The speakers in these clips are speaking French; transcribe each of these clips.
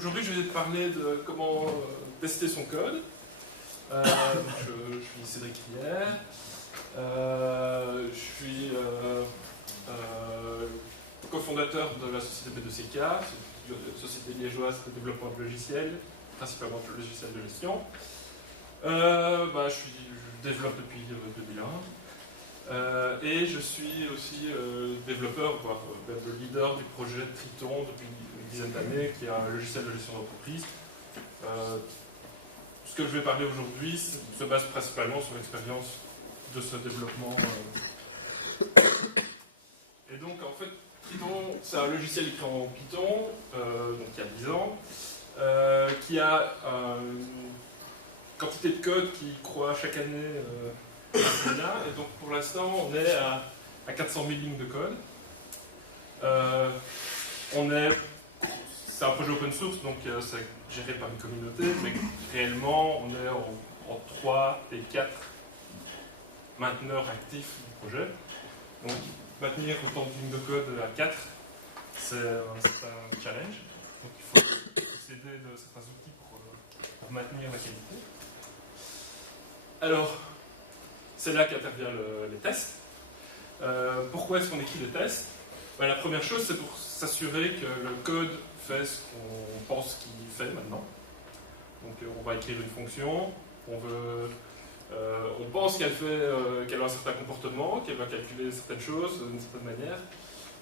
Aujourd'hui, je vais te parler de comment tester son code. Je suis Cédric Rière. Je suis cofondateur de la société B2CK, une société liégeoise de développement de logiciels, principalement de logiciels de gestion. Je développe depuis 2001. Et je suis aussi développeur, voire le leader du projet Triton depuis une dizaine d'années, qui est un logiciel de gestion d'entreprise. Ce que je vais parler aujourd'hui se base principalement sur l'expérience de ce développement. Et donc, en fait, Triton, c'est un logiciel écrit en Python, donc il y a 10 ans, qui a une quantité de code qui croît chaque année. Et donc pour l'instant on est à 400 000 lignes de code. C'est un projet open source, donc c'est géré par une communauté, mais réellement on est en 3 et 4 mainteneurs actifs du projet. Donc maintenir autant de lignes de code à 4, c'est un challenge. Donc il faut s'aider de certains outils pour maintenir la qualité. Alors, c'est là qu'interviennent les tests. Pourquoi est-ce qu'on écrit des tests? La première chose, c'est pour s'assurer que le code fait ce qu'on pense qu'il fait maintenant. Donc on va écrire une fonction, on pense qu'elle a un certain comportement, qu'elle va calculer certaines choses d'une certaine manière.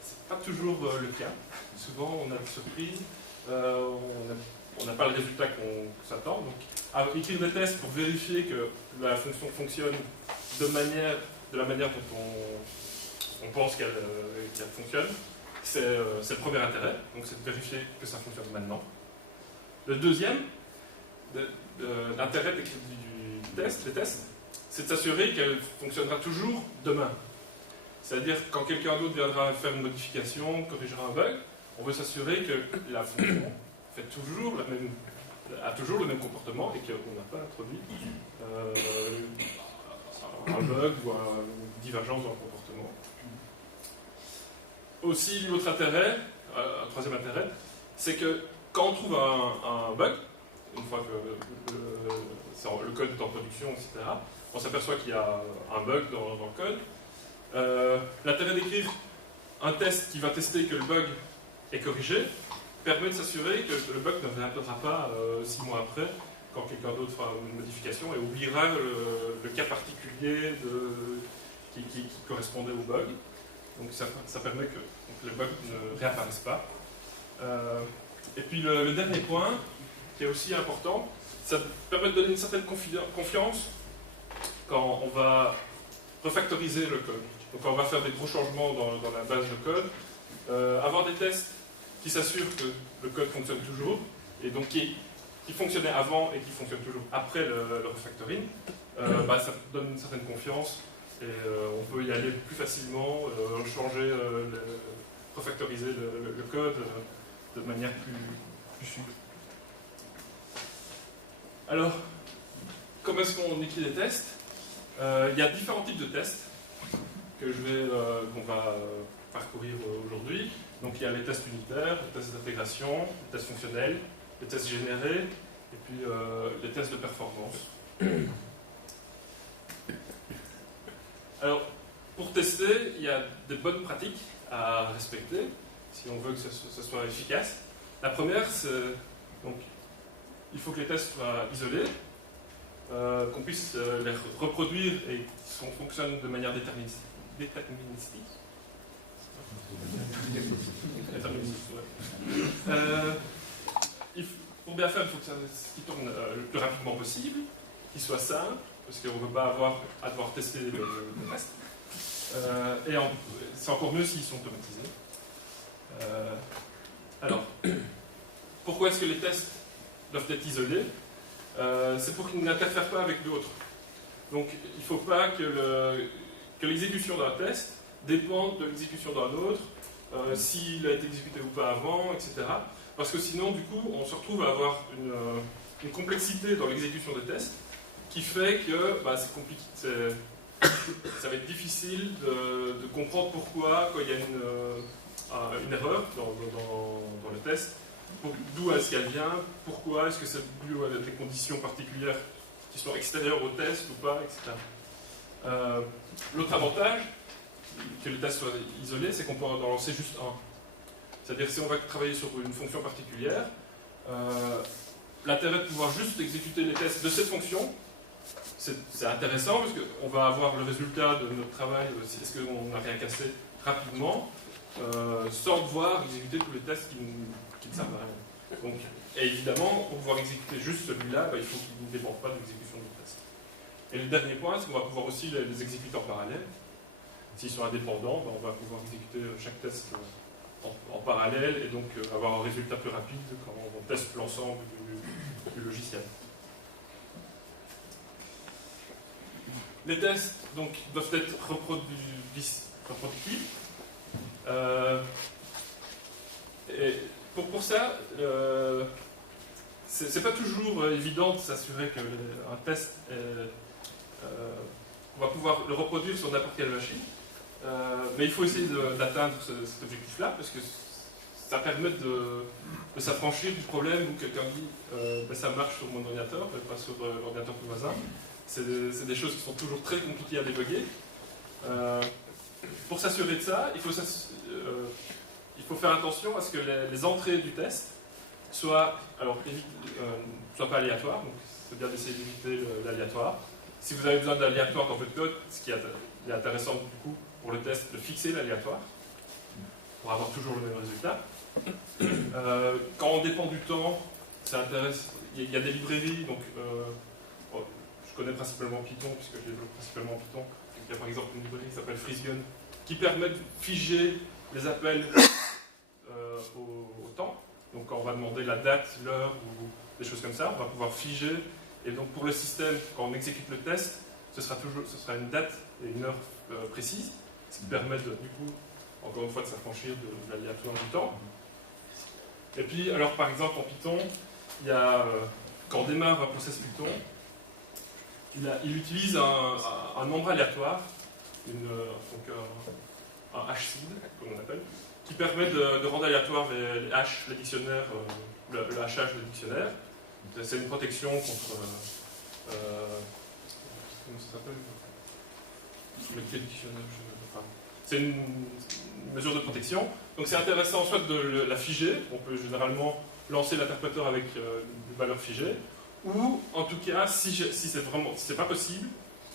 C'est pas toujours le cas. Souvent on a des surprises, on n'a pas le résultat qu'on s'attend. Donc écrire des tests pour vérifier que la fonction fonctionne de la manière dont on pense qu'elle fonctionne, c'est le premier intérêt, donc c'est de vérifier que ça fonctionne maintenant. Le deuxième l'intérêt d'écrire les tests, c'est de s'assurer qu'elle fonctionnera toujours demain. C'est-à-dire quand quelqu'un d'autre viendra faire une modification, corrigera un bug, on veut s'assurer que la fonction a toujours le même comportement et qu'on n'a pas introduit un bug ou une divergence dans le comportement. Aussi, l'autre intérêt, un troisième intérêt, c'est que quand on trouve un bug, une fois que le code est en production, etc., on s'aperçoit qu'il y a un bug dans le code. L'intérêt d'écrire un test qui va tester que le bug est corrigé permet de s'assurer que le bug ne réapparaîtra pas 6 mois après, quand quelqu'un d'autre fera une modification et oubliera le cas particulier qui correspondait au bug. Donc ça permet que les bugs ne réapparaissent pas. Et puis le dernier point, qui est aussi important, ça permet de donner une certaine confiance quand on va refactoriser le code. Donc quand on va faire des gros changements dans la base de code, avoir des tests qui s'assurent que le code fonctionne toujours, et donc qui fonctionnait avant et qui fonctionne toujours après le refactoring, ça donne une certaine confiance et on peut y aller plus facilement, changer, refactoriser le code de manière plus simple. Alors, comment est-ce qu'on écrit des tests? Il y a différents types de tests qu'on va parcourir aujourd'hui. Donc il y a les tests unitaires, les tests d'intégration, les tests fonctionnels, les tests générés, et puis les tests de performance. Alors, pour tester, il y a des bonnes pratiques à respecter, si on veut que ce soit efficace. La première, c'est donc il faut que les tests soient isolés, qu'on puisse les reproduire et qu'on fonctionne de manière déterministique. Pour bien faire, il faut qu'il tourne le plus rapidement possible, qu'il soit simple, parce qu'on ne veut pas avoir à devoir tester les tests. Et c'est encore mieux s'ils sont automatisés. Alors, pourquoi est-ce que les tests doivent être isolés? C'est pour qu'ils n'interfèrent pas avec d'autres. Donc, il ne faut pas que l'exécution d'un test dépende de l'exécution d'un autre, s'il a été exécuté ou pas avant, etc. Parce que sinon, du coup, on se retrouve à avoir une complexité dans l'exécution des tests qui fait que c'est compliqué. Ça va être difficile de comprendre pourquoi, quand il y a une erreur dans le test, d'où est-ce qu'elle vient, pourquoi, est-ce que c'est dû à des conditions particulières qui sont extérieures au test ou pas, etc. L'autre avantage, que le test soit isolé, c'est qu'on peut en lancer juste un. C'est-à-dire si on va travailler sur une fonction particulière, l'intérêt de pouvoir juste exécuter les tests de cette fonction, c'est intéressant parce qu'on va avoir le résultat de notre travail, est-ce qu'on n'a rien cassé rapidement, sans devoir exécuter tous les tests qui ne servent à rien. Donc, et évidemment, pour pouvoir exécuter juste celui-là, il faut qu'il ne dépende pas de l'exécution du test. Et le dernier point, c'est qu'on va pouvoir aussi les exécuter en parallèle. S'ils sont indépendants, on va pouvoir exécuter chaque test en parallèle et donc avoir un résultat plus rapide quand on teste l'ensemble du logiciel. Les tests donc, doivent être reproductibles. Et pour ça, c'est pas toujours évident de s'assurer qu'un test, on va pouvoir le reproduire sur n'importe quelle machine. Mais il faut essayer d'atteindre cet objectif-là, parce que ça permet de s'affranchir du problème où quelqu'un dit ça marche sur mon ordinateur, mais pas sur l'ordinateur du voisin. C'est des choses qui sont toujours très compliquées à débugger. Pour s'assurer de ça, il faut faire attention à ce que les entrées du test soient pas aléatoires, donc c'est bien d'essayer d'éviter l'aléatoire. Si vous avez besoin d'aléatoire dans votre code, ce qui est intéressant du coup pour le test, de fixer l'aléatoire pour avoir toujours le même résultat. Quand on dépend du temps, ça intéresse. Il y a des librairies, donc je connais principalement Python puisque je développe principalement Python. Il y a par exemple une librairie qui s'appelle FreezeGun qui permet de figer les appels au temps. Donc quand on va demander la date, l'heure ou des choses comme ça, on va pouvoir figer. Et donc pour le système, quand on exécute le test, ce sera une date et une heure précise, ce qui permet du coup, encore une fois, de s'affranchir de l'aléatoire du temps. Et puis, alors par exemple en Python, quand on démarre un process Python, il utilise un nombre aléatoire, un hashseed, comme on appelle, qui permet de rendre aléatoire les hash, les dictionnaires, le hachage des dictionnaires. C'est une protection contre. Comment ça s'appelle? Le dictionnaire, c'est une mesure de protection. Donc c'est intéressant soit de la figer, on peut généralement lancer l'interpréteur avec une valeur figée, ou en tout cas, si c'est pas possible,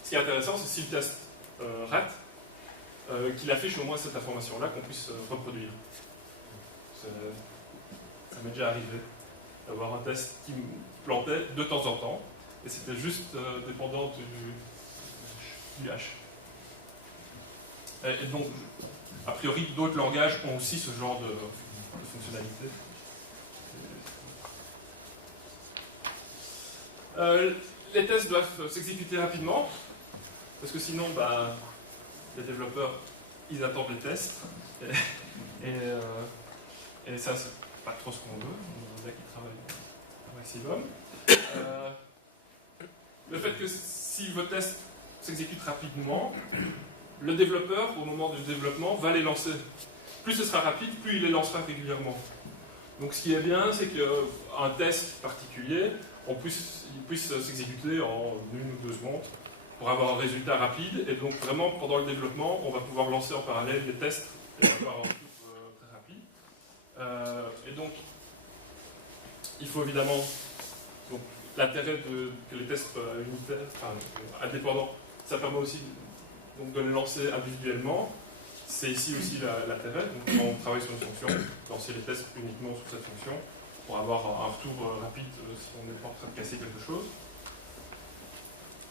ce qui est intéressant, c'est si le test rate, qu'il affiche au moins cette information-là qu'on puisse reproduire. Ça m'est déjà arrivé d'avoir un test qui me plantait de temps en temps, et c'était juste dépendant du hash. Et donc, a priori, d'autres langages ont aussi ce genre de fonctionnalité. Les tests doivent s'exécuter rapidement, parce que sinon, les développeurs, ils attendent les tests, et ça, c'est pas trop ce qu'on veut. On veut qu'ils travaillent un maximum. Le fait que si vos tests s'exécutent rapidement, le développeur, au moment du développement, va les lancer. Plus ce sera rapide, plus il les lancera régulièrement. Donc ce qui est bien, c'est qu'un test particulier, il puisse s'exécuter en 1 ou 2 secondes pour avoir un résultat rapide. Et donc vraiment, pendant le développement, on va pouvoir lancer en parallèle les tests et avoir un retour très rapide. Et donc, il faut évidemment... L'intérêt que les tests unitaires, indépendants, ça permet aussi donc, de les lancer individuellement. C'est ici aussi l'intérêt. Quand on travaille sur une fonction, lancer les tests uniquement sur cette fonction pour avoir un retour rapide si on n'est pas en train de casser quelque chose.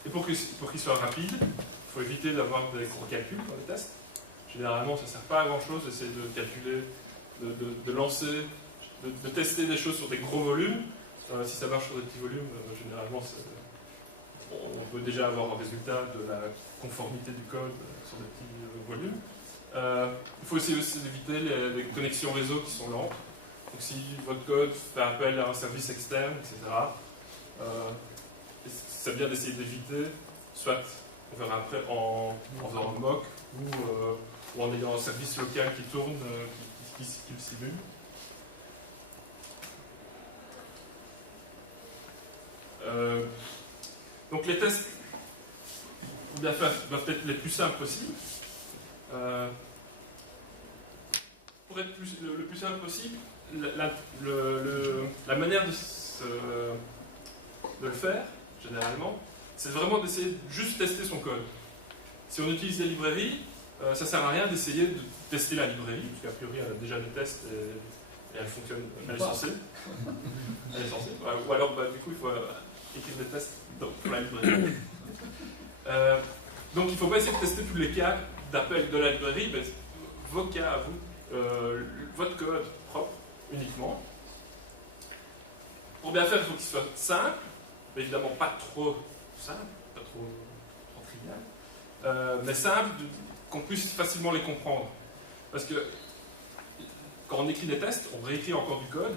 Et pour qu'ils soient rapides, il faut éviter d'avoir des gros calculs dans les tests. Généralement, ça ne sert pas à grand chose d'essayer de calculer, de lancer, de tester des choses sur des gros volumes. Si ça marche sur des petits volumes, généralement, on peut déjà avoir un résultat de la conformité du code sur des petits volumes. Il faut aussi éviter les connexions réseau qui sont lentes. Donc si votre code fait appel à un service externe, etc., c'est bien d'essayer d'éviter, soit on verra après en faisant un mock ou en ayant un service local qui tourne, qui le simule. Donc les tests doivent être les plus simples possibles. Pour être le plus simple possible, la manière de le faire, généralement, c'est vraiment d'essayer de juste tester son code. Si on utilise des librairies, ça ne sert à rien d'essayer de tester la librairie, parce qu'a priori elle a déjà des tests et elle fonctionne, elle est censée. Elle est censée. Ou alors, du coup, il faut écrire des tests pour la librairie. Donc il ne faut pas essayer de tester tous les cas d'appel de la librairie, mais vos cas à vous, votre code propre uniquement. Pour bien faire, il faut qu'il soit simple, mais évidemment pas trop simple, pas trop trivial, mais simple, qu'on puisse facilement les comprendre. Parce que quand on écrit des tests, on réécrit encore du code,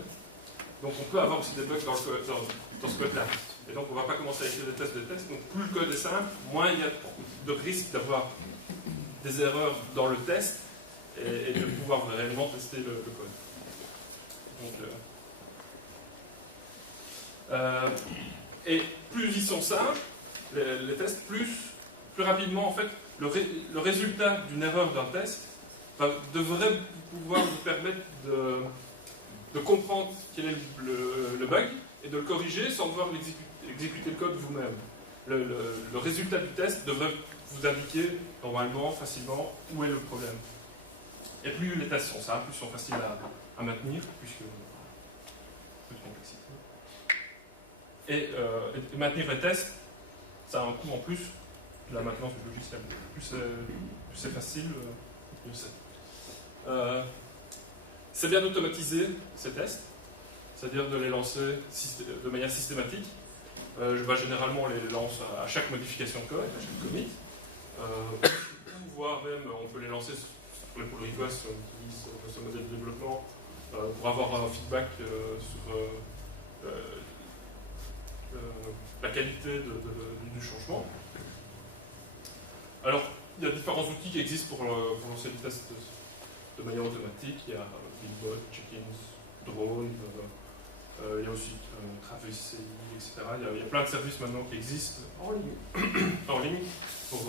donc on peut avoir aussi des bugs dans ce code-là. Et donc on ne va pas commencer à écrire des tests, donc plus le code est simple, moins il y a de risque d'avoir des erreurs dans le test et de pouvoir réellement tester le code. Donc, et plus ils sont simples, les tests, plus rapidement, en fait, le résultat d'une erreur d'un test devrait pouvoir vous permettre de comprendre quel est le bug et de le corriger sans devoir exécuter le code vous-même. Le résultat du test devrait vous indiquer normalement, facilement, où est le problème. Et plus les tests sont simples, plus ils sont faciles à maintenir, puisque plus de complexité. Et maintenir les tests, ça a un coût en plus de la maintenance du logiciel. Plus c'est facile, mieux c'est. C'est bien d'automatiser ces tests, c'est-à-dire de les lancer de manière systématique. Généralement, on les lance à chaque modification de code, à chaque commit. Voire même, on peut les lancer sur les pull requests, on utilise ce modèle de développement pour avoir un feedback sur la qualité du changement. Alors, il y a différents outils qui existent pour lancer des tests de manière automatique. Il y a Bitbot, Jenkins, Drone, il y a aussi Travis, etc. Il y a plein de services maintenant qui existent en ligne pour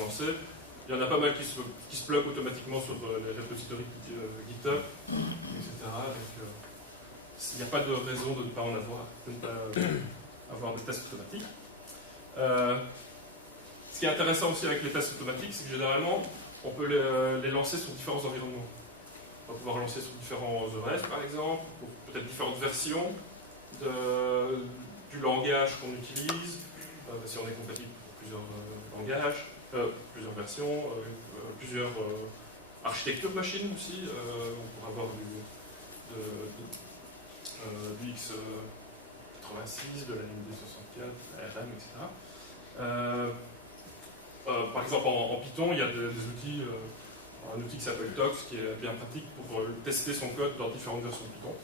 lancer. Il y en a pas mal qui se plug automatiquement sur les repositories GitHub, etc. Donc, il n'y a pas de raison de ne pas en avoir, de ne pas avoir des tests automatiques. Ce qui est intéressant aussi avec les tests automatiques, c'est que généralement, on peut les lancer sur différents environnements. On va pouvoir lancer sur différents OS, par exemple, ou peut-être différentes versions du langage qu'on utilise, si on est compatible pour plusieurs langages, plusieurs versions, plusieurs architectures machines aussi. On pourra avoir du x86, de la ND64, ARM, etc. Par exemple, en Python, il y a des outils, un outil qui s'appelle Tox, qui est bien pratique pour tester son code dans différentes versions de Python.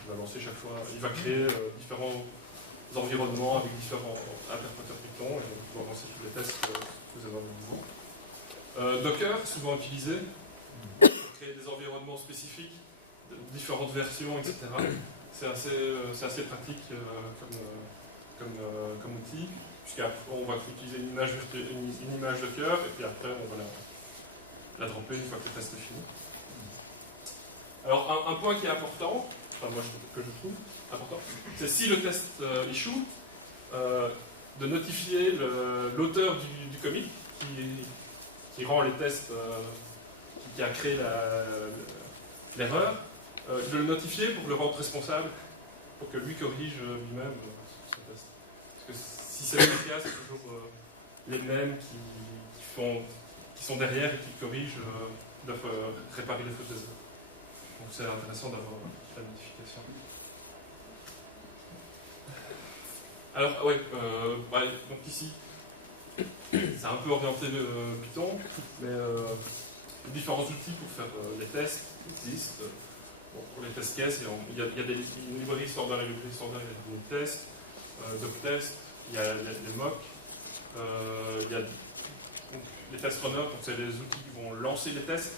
Il va lancer chaque fois, il va créer différents environnements avec différents interpréteurs Python, et on va lancer tous les tests sous ces environnements. Docker, souvent utilisé, pour créer des environnements spécifiques, de différentes versions, etc. C'est assez pratique comme outil, puisqu'après on va utiliser une image Docker, et puis après on va la dropper une fois que le test est fini. Alors un point qui est important, enfin moi que je trouve important, c'est si le test issue, de notifier l'auteur du commit qui rend les tests, qui a créé l'erreur, de le notifier pour le rendre responsable, pour que lui corrige lui-même ce test. Parce que si c'est le cas, c'est toujours les mêmes qui sont derrière et qui corrigent, doivent réparer les fautes des autres. Donc c'est intéressant d'avoir la notification. Alors, ouais, donc ici, c'est un peu orienté Python, mais différents outils pour faire les tests existent. Bon, pour les test cases, il y a des librairies standards, il y a des tests, doctest, il y a les mocks, il y a donc, les test runners, donc c'est les outils qui vont lancer les tests.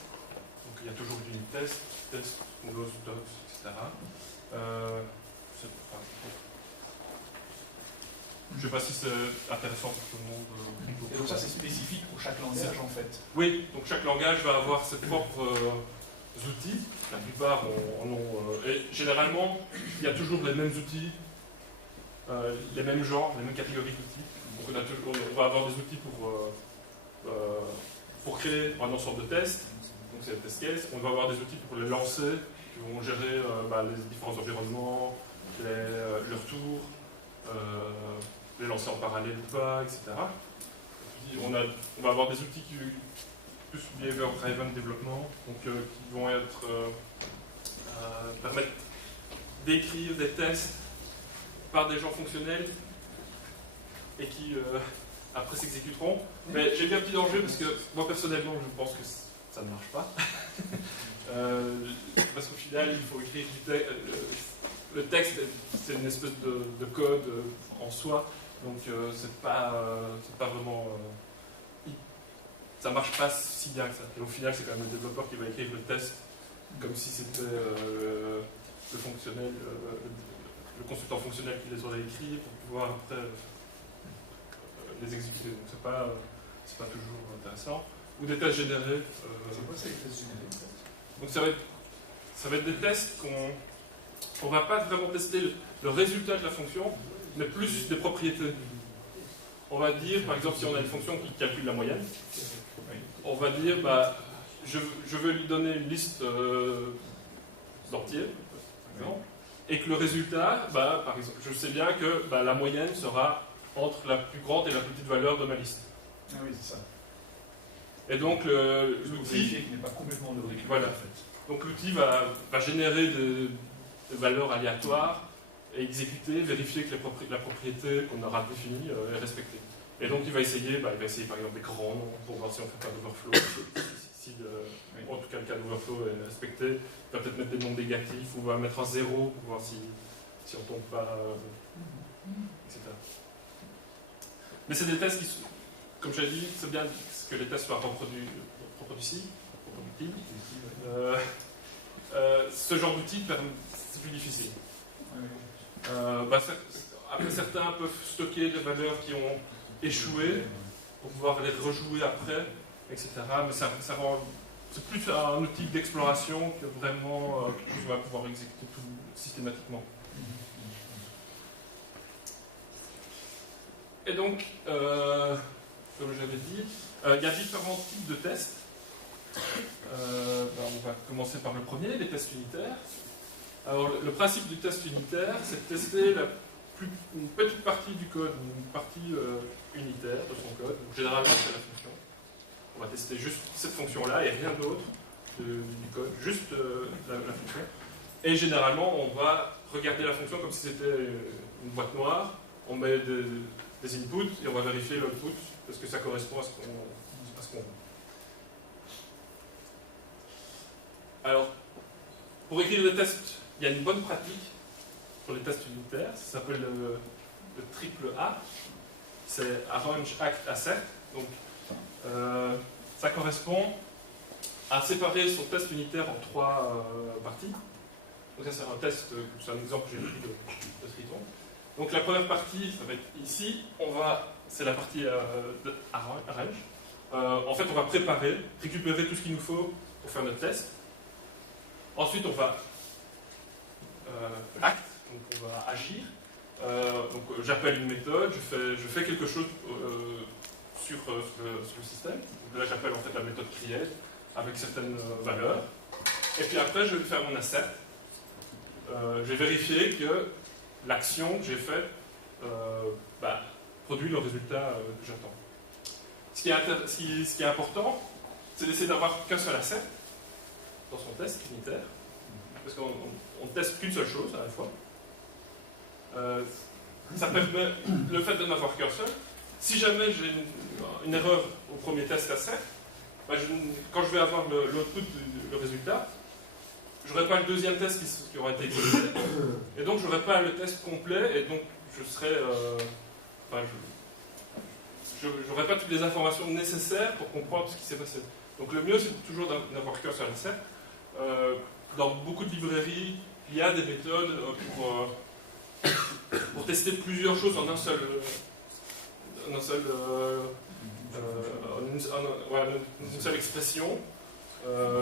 Donc il y a toujours du test, Windows, docs, etc. Je ne sais pas si c'est intéressant pour tout le monde. Et donc ça, c'est spécifique pour chaque langage, en fait. Oui, donc chaque langage va avoir ses propres outils. La plupart en ont... et généralement, il y a toujours les mêmes outils, les mêmes genres, les mêmes catégories d'outils. Donc on va avoir des outils pour créer un ensemble de tests. Donc c'est le test case. On va avoir des outils pour les lancer, qui vont gérer les différents environnements, leurs tours, les lancer en parallèle ou pas, etc. Puis on va avoir des outils qui plus behavior driven développement, donc qui vont permettre d'écrire des tests par des gens fonctionnels et qui après s'exécuteront. Mais j'ai bien un petit danger parce que moi personnellement je pense que ça ne marche pas. Parce qu'au final il faut écrire du texte. Le texte c'est une espèce de code en soi, donc c'est pas vraiment. Ça marche pas si bien que ça. Et au final c'est quand même le développeur qui va écrire le test comme si c'était le fonctionnel, le consultant fonctionnel qui les aurait écrits pour pouvoir après les exécuter. Donc c'est pas toujours intéressant. Ou des tests générés. C'est quoi ça, les tests générés en fait? Donc ça va être des tests qu'on va pas vraiment tester le résultat de la fonction, mais plus des propriétés. On va dire, par exemple, si on a une fonction qui calcule la moyenne, on va dire, je veux lui donner une liste d'entiers, par exemple, et que le résultat, par exemple, je sais bien que la moyenne sera entre la plus grande et la plus petite valeur de ma liste. Ah oui, c'est ça. Et donc l'outil qui n'est pas complètement de récupérer, voilà. En fait. Donc l'outil va générer des valeurs aléatoires et exécuter, vérifier que la propriété qu'on aura définie est respectée. Et donc il va essayer par exemple des grands noms pour voir si on fait pas d'overflow, en tout cas le cas d'overflow est respecté. Il va peut-être mettre des noms négatifs ou va mettre un 0 pour voir si on tombe pas, etc. Mais c'est des tests qui, comme je l'ai dit, c'est bien que les tests soient reproductibles. Ce genre d'outil, c'est plus difficile. Après, certains peuvent stocker des valeurs qui ont échoué pour pouvoir les rejouer après, etc. Mais c'est plus un outil d'exploration que vraiment quelque chose qu'on va pouvoir exécuter tout systématiquement. Et donc, comme j'avais dit, il y a différents types de tests. On va commencer par le premier, les tests unitaires. Alors, le principe du test unitaire, c'est de tester une petite partie du code, une partie unitaire de son code. Donc, généralement, c'est la fonction. On va tester juste cette fonction-là et rien d'autre du code, juste la fonction. Et généralement, on va regarder la fonction comme si c'était une boîte noire. On met des inputs et on va vérifier l'output parce que ça correspond à ce qu'on veut. Alors, pour écrire des tests, il y a une bonne pratique pour les tests unitaires, ça s'appelle le triple A, c'est Arrange, Act, Assert. Donc, ça correspond à séparer son test unitaire en 3 parties. Donc ça c'est un exemple que j'ai pris de Triton. Donc la première partie, ça va être ici, c'est la partie de Arrange. En fait, on va récupérer tout ce qu'il nous faut pour faire notre test. Ensuite, on va act, donc on va agir. Donc j'appelle une méthode, je fais quelque chose sur le système. Donc là, j'appelle en fait la méthode create avec certaines valeurs. Et puis après, je vais faire mon assert. Je vais vérifier que l'action que j'ai faite produit le résultat que j'attends. Ce qui est important, c'est d'essayer d'avoir qu'un seul assert dans son test unitaire, parce qu'on ne teste qu'une seule chose à la fois. Ça permet le fait de n'avoir qu'un seul. Si jamais j'ai une erreur au premier test assert, quand je vais avoir l'output, le résultat, je n'aurai pas le deuxième test qui aura été exécuté, et donc je n'aurai pas le test complet, et donc je serai... j'aurai pas toutes les informations nécessaires pour comprendre ce qui s'est passé. Donc le mieux, c'est toujours d'avoir qu'un seul assert. Dans beaucoup de librairies, il y a des méthodes pour tester plusieurs choses en un seul une seule, une seule expression.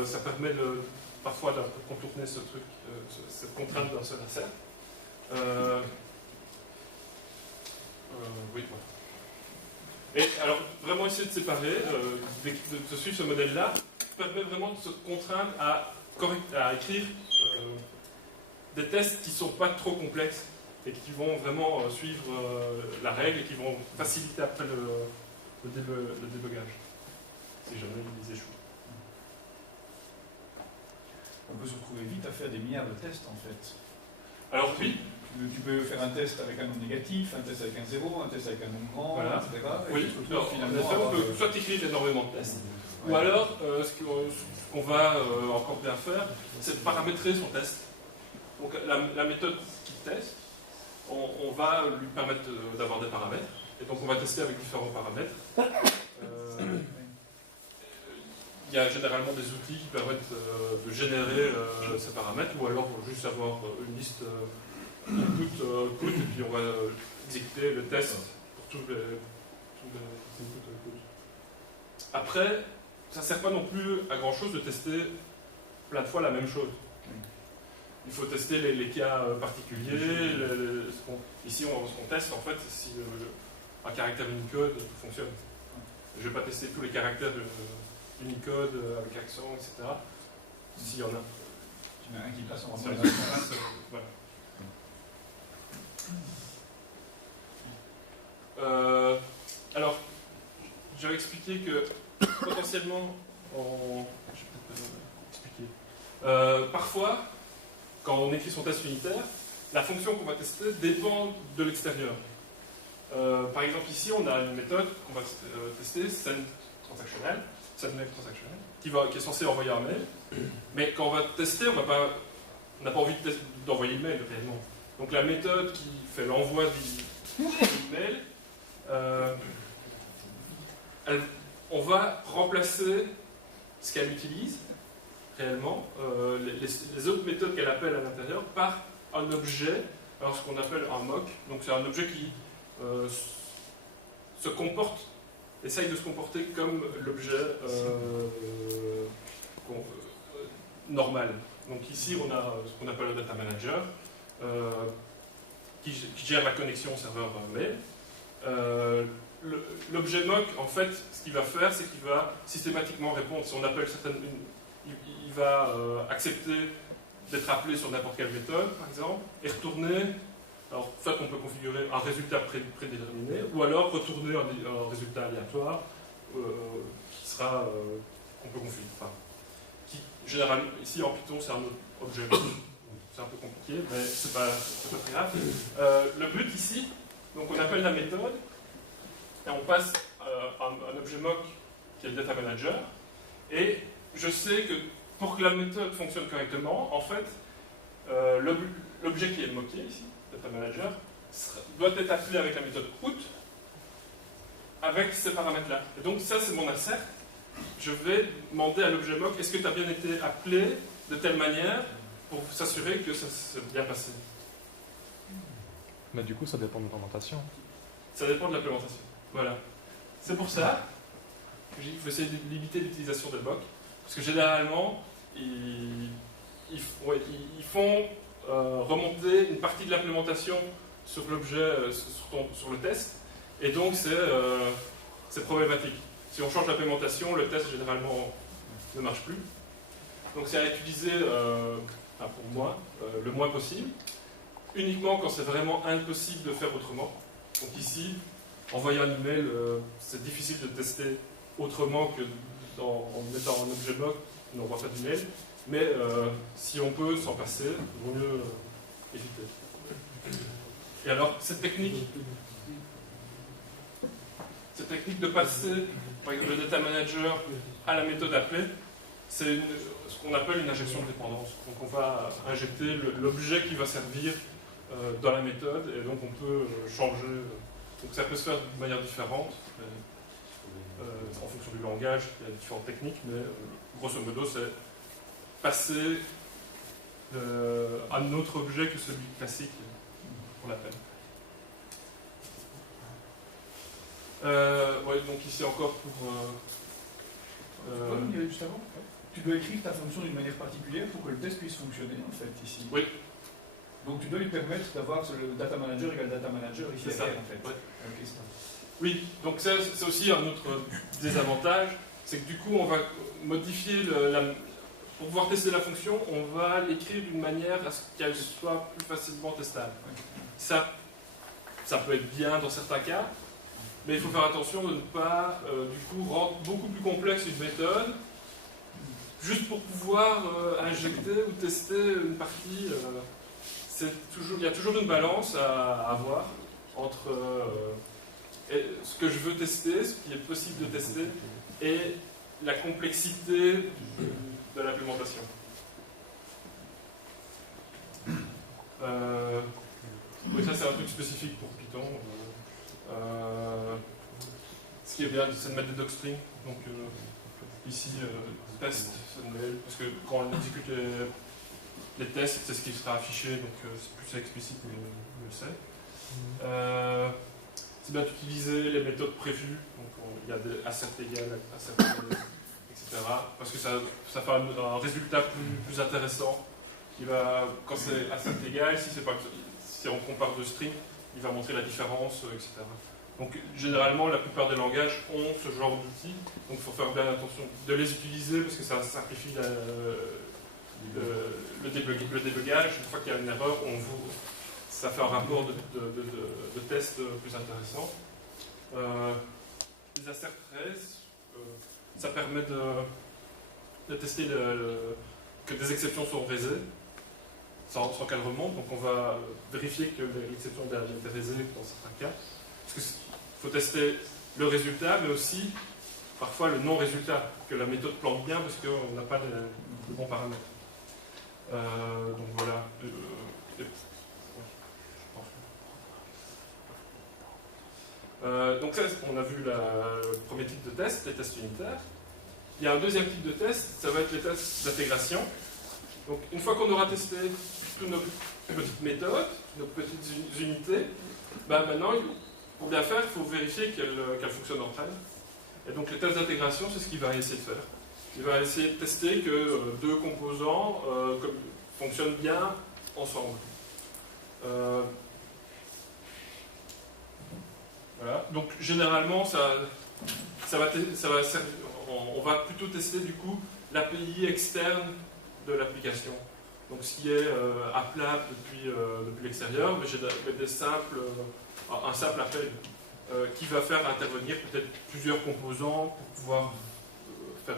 Ça permet parfois de contourner ce truc, cette contrainte d'un seul insert. Oui, voilà. Et alors, vraiment essayer de séparer, de suivre ce modèle-là, permet vraiment de se contraindre à écrire des tests qui ne sont pas trop complexes et qui vont vraiment suivre la règle et qui vont faciliter après le débugage, si jamais ils échouent. On peut se retrouver vite à faire des milliards de tests en fait. Alors oui. Tu peux faire un test avec un nom négatif, un test avec un 0, un test avec un nom grand, voilà. etc. Et oui, alors, finalement, on peut soit écrire énormément de tests, ou alors ce qu'on va encore bien faire, c'est de paramétrer son test. Donc la méthode qui teste, on va lui permettre d'avoir des paramètres, et donc on va tester avec différents paramètres. Il y a généralement des outils qui permettent de générer ces paramètres, ou alors juste avoir une liste input, output, et puis on va exécuter le test pour tous les inputs, outputs. Après, ça ne sert pas non plus à grand chose de tester plein de fois la même chose. Il faut tester les cas particuliers. Ici, ce qu'on teste, en fait, c'est si un caractère Unicode fonctionne. Je ne vais pas tester tous les caractères Unicode avec accent, etc. S'il y en a. Il y en a un qui passe en voilà. Alors, j'avais expliqué que potentiellement, je vais peut-être expliquer. Parfois, quand on écrit son test unitaire, la fonction qu'on va tester dépend de l'extérieur. Par exemple, ici, on a une méthode qu'on va tester, send transactionnel, qui est censée envoyer un mail. Mais quand on va tester, on n'a pas envie d'envoyer le mail réellement. Donc la méthode qui fait l'envoi du mail, on va remplacer ce qu'elle utilise réellement, les autres méthodes qu'elle appelle à l'intérieur, par un objet, alors ce qu'on appelle un mock. Donc c'est un objet qui se comporte, essaye de se comporter comme l'objet normal. Donc ici on a ce qu'on appelle le data manager, qui gère la connexion au serveur mail. L'objet mock, en fait, ce qu'il va faire, c'est qu'il va systématiquement répondre. Si on appelle il va accepter d'être appelé sur n'importe quelle méthode, par exemple, et retourner. Alors, soit on peut configurer un résultat prédéterminé, ou alors retourner un résultat aléatoire qui sera qu'on peut configurer. Enfin, généralement, ici en Python, c'est un autre objet. C'est un peu compliqué, mais c'est pas très grave. Le but ici, donc on appelle la méthode, et on passe un objet mock qui est le data manager, et je sais que pour que la méthode fonctionne correctement, en fait, l'objet qui est moqué ici, data manager, doit être appelé avec la méthode out, avec ces paramètres-là. Et donc ça, c'est mon assert. Je vais demander à l'objet mock, est-ce que tu as bien été appelé de telle manière pour s'assurer que ça s'est bien passé. Mais du coup, ça dépend de l'implémentation. Ça dépend de l'implémentation. Voilà. C'est pour ça que j'ai dit qu'il faut essayer de limiter l'utilisation de mock. Parce que généralement, ils font remonter une partie de l'implémentation sur l'objet, sur le test. Et donc, c'est problématique. Si on change l'implémentation, le test généralement ne marche plus. Donc, c'est à utiliser, pour moi, le moins possible. Uniquement quand c'est vraiment impossible de faire autrement. Donc ici, envoyer un email, c'est difficile de tester autrement que en mettant un objet mock, on n'envoie pas d'email. Mais si on peut s'en passer, il vaut mieux éviter. Et alors, cette technique de passer, par exemple, le data manager à la méthode appelée, c'est ce qu'on appelle une injection de dépendance. Donc on va injecter l'objet qui va servir dans la méthode, et donc on peut changer. Donc ça peut se faire de manière différente, en fonction du langage, il y a différentes techniques, mais grosso modo c'est passer à un autre objet que celui classique qu'on appelle. Ouais, donc ici encore pour... Tu vois, on y allait juste avant. Tu dois écrire ta fonction d'une manière particulière pour que le test puisse fonctionner, en fait, ici. Oui. Donc tu dois lui permettre d'avoir le data manager égale data manager ici C'est ça, derrière, en fait. ouais. Okay, ça. Oui, donc c'est aussi un autre désavantage, c'est que du coup on va modifier pour pouvoir tester la fonction, on va l'écrire d'une manière à ce qu'elle soit plus facilement testable. Ça peut être bien dans certains cas, mais il faut faire attention de ne pas du coup rendre beaucoup plus complexe une méthode juste pour pouvoir injecter ou tester une partie. Il y a toujours une balance à avoir entre ce que je veux tester, ce qui est possible de tester, et la complexité de l'implémentation. Oui, ça c'est un truc spécifique pour Python. Ce qui est bien, c'est de mettre des docstrings. Donc ici, test, parce que quand on exécute les tests, c'est ce qui sera affiché, donc c'est plus explicite, mieux c'est. C'est bien d'utiliser les méthodes prévues, donc il y a des assert égales, assert égales, etc. Parce que ça fait un résultat plus intéressant. Quand c'est assert égal, si on compare deux strings, il va montrer la différence, etc. Donc généralement, la plupart des langages ont ce genre d'outils, donc il faut faire bien attention de les utiliser parce que ça simplifie le débugage. Une fois qu'il y a une erreur, ça fait un rapport de test plus intéressant. Les assert 13, ça permet de tester que des exceptions sont raisées sans qu'elles remontent. Donc on va vérifier que l'exception a été raisée dans certains cas. Parce qu'il faut tester le résultat, mais aussi parfois le non-résultat, que la méthode plante bien parce qu'on n'a pas de bons paramètres. Donc voilà. Donc ça, on a vu le premier type de test, les tests unitaires. Il y a un deuxième type de test, ça va être les tests d'intégration. Donc une fois qu'on aura testé toutes nos petites méthodes, nos petites unités, maintenant, pour bien faire, il faut vérifier qu'elles fonctionnent entre elles. Et donc les tests d'intégration, c'est ce qu'il va essayer de faire. Il va essayer de tester que deux composants fonctionnent bien ensemble. Voilà. Donc généralement, on va plutôt tester du coup l'API externe de l'application. Donc ce qui est appelable depuis l'extérieur, mais un simple appel qui va faire intervenir peut-être plusieurs composants pour pouvoir faire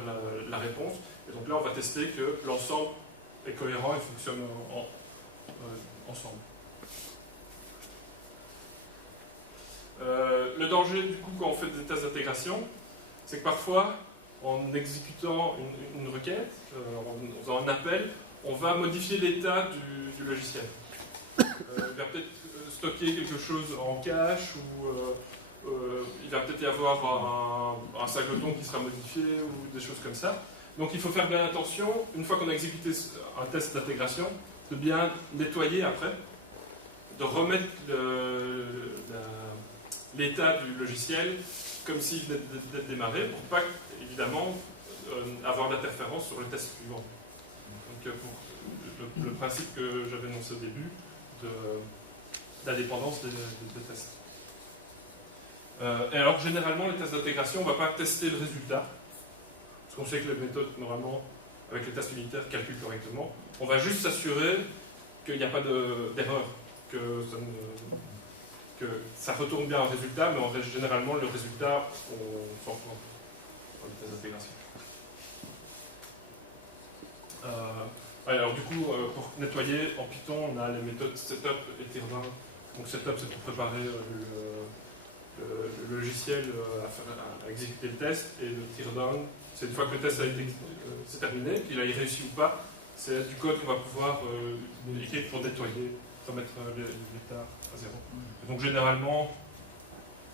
la réponse. Et donc là, on va tester que l'ensemble est cohérent et fonctionne ensemble. Le danger, du coup, quand on fait des tests d'intégration, c'est que parfois, en exécutant une requête, en faisant un appel, on va modifier l'état du logiciel. Il va peut-être stocker quelque chose en cache, ou il va peut-être y avoir un singleton qui sera modifié, ou des choses comme ça. Donc il faut faire bien attention, une fois qu'on a exécuté un test d'intégration, de bien nettoyer après, de remettre l'état du logiciel comme s'il venait d'être démarré, pour pas, évidemment, avoir d'interférence sur le test suivant. Donc, le principe que j'avais énoncé au début, d'indépendance des tests. Et alors, généralement, les tests d'intégration, on ne va pas tester le résultat, parce qu'on sait que les méthodes, normalement, avec les tests unitaires, calculent correctement. On va juste s'assurer qu'il n'y a pas d'erreur, que ça retourne bien un résultat, mais généralement, le résultat, on s'en fout dans les tests d'intégration. Alors du coup, pour nettoyer, en Python, on a les méthodes setup et teardown. Donc setup, c'est pour préparer le logiciel à exécuter le test, et le teardown, c'est une fois que le test a été terminé, qu'il a réussi ou pas, c'est du code qu'on va pouvoir écrire pour nettoyer, remettre l'état à zéro. Et donc généralement,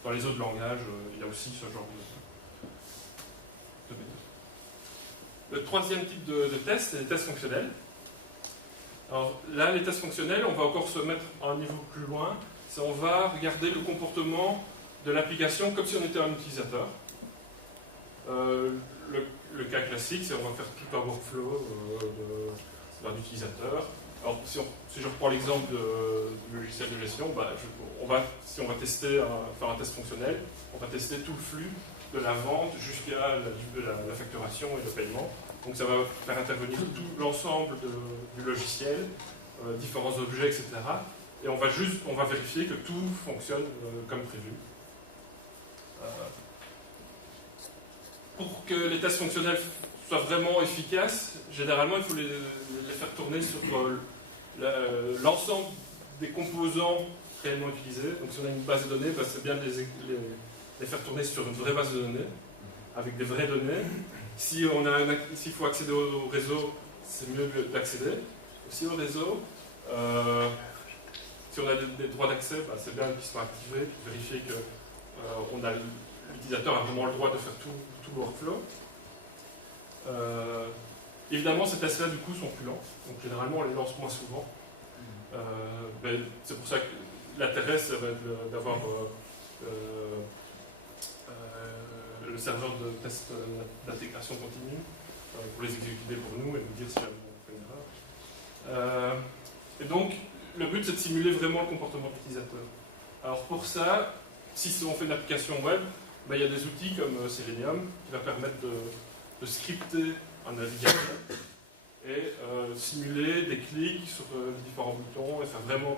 dans les autres langages, il y a aussi ce genre de méthode. Le troisième type de test, c'est les tests fonctionnels. Alors là, les tests fonctionnels, on va encore se mettre à un niveau plus loin. On va regarder le comportement de l'application comme si on était un utilisateur. Le cas classique, c'est on va faire tout un workflow d'un utilisateur. Alors, si je reprends l'exemple du logiciel de gestion, si on va tester, faire un test fonctionnel, on va tester tout le flux de la vente jusqu'à la facturation et le paiement. Donc ça va faire intervenir tout l'ensemble du logiciel, différents objets, etc. Et on va vérifier que tout fonctionne comme prévu. Pour que les tests fonctionnels soient vraiment efficaces, généralement il faut les faire tourner sur l'ensemble des composants réellement utilisés. Donc si on a une base de données, c'est bien de les faire tourner sur une vraie base de données, avec des vraies données. S'il faut accéder au réseau, c'est mieux d'accéder aussi au réseau. Si on a des droits d'accès, c'est bien qu'ils soient activés, puis vérifier que l'utilisateur a vraiment le droit de faire tout le workflow. Évidemment, ces tests-là, du coup, sont plus lents. Donc, généralement, on les lance moins souvent. C'est pour ça que l'intérêt, ça va être d'avoir le serveur de test d'intégration continue pour les exécuter pour nous et nous dire si on fait une erreur. Et donc, le but, c'est de simuler vraiment le comportement de l'utilisateur. Alors, pour ça, si on fait une application web, il y a des outils comme Selenium qui va permettre de scripter un navigateur et simuler des clics sur les différents boutons et faire vraiment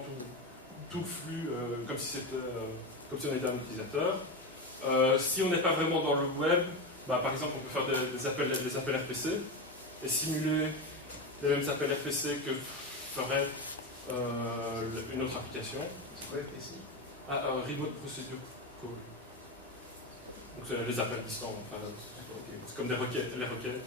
tout le flux comme si on était un utilisateur. Si on n'est pas vraiment dans le web, par exemple, on peut faire des appels RPC et simuler les mêmes appels RPC que ferait une autre application. C'est quoi RPC? Remote Procedure Call. Donc c'est les appels distants. Enfin, c'est comme des requêtes, les requêtes.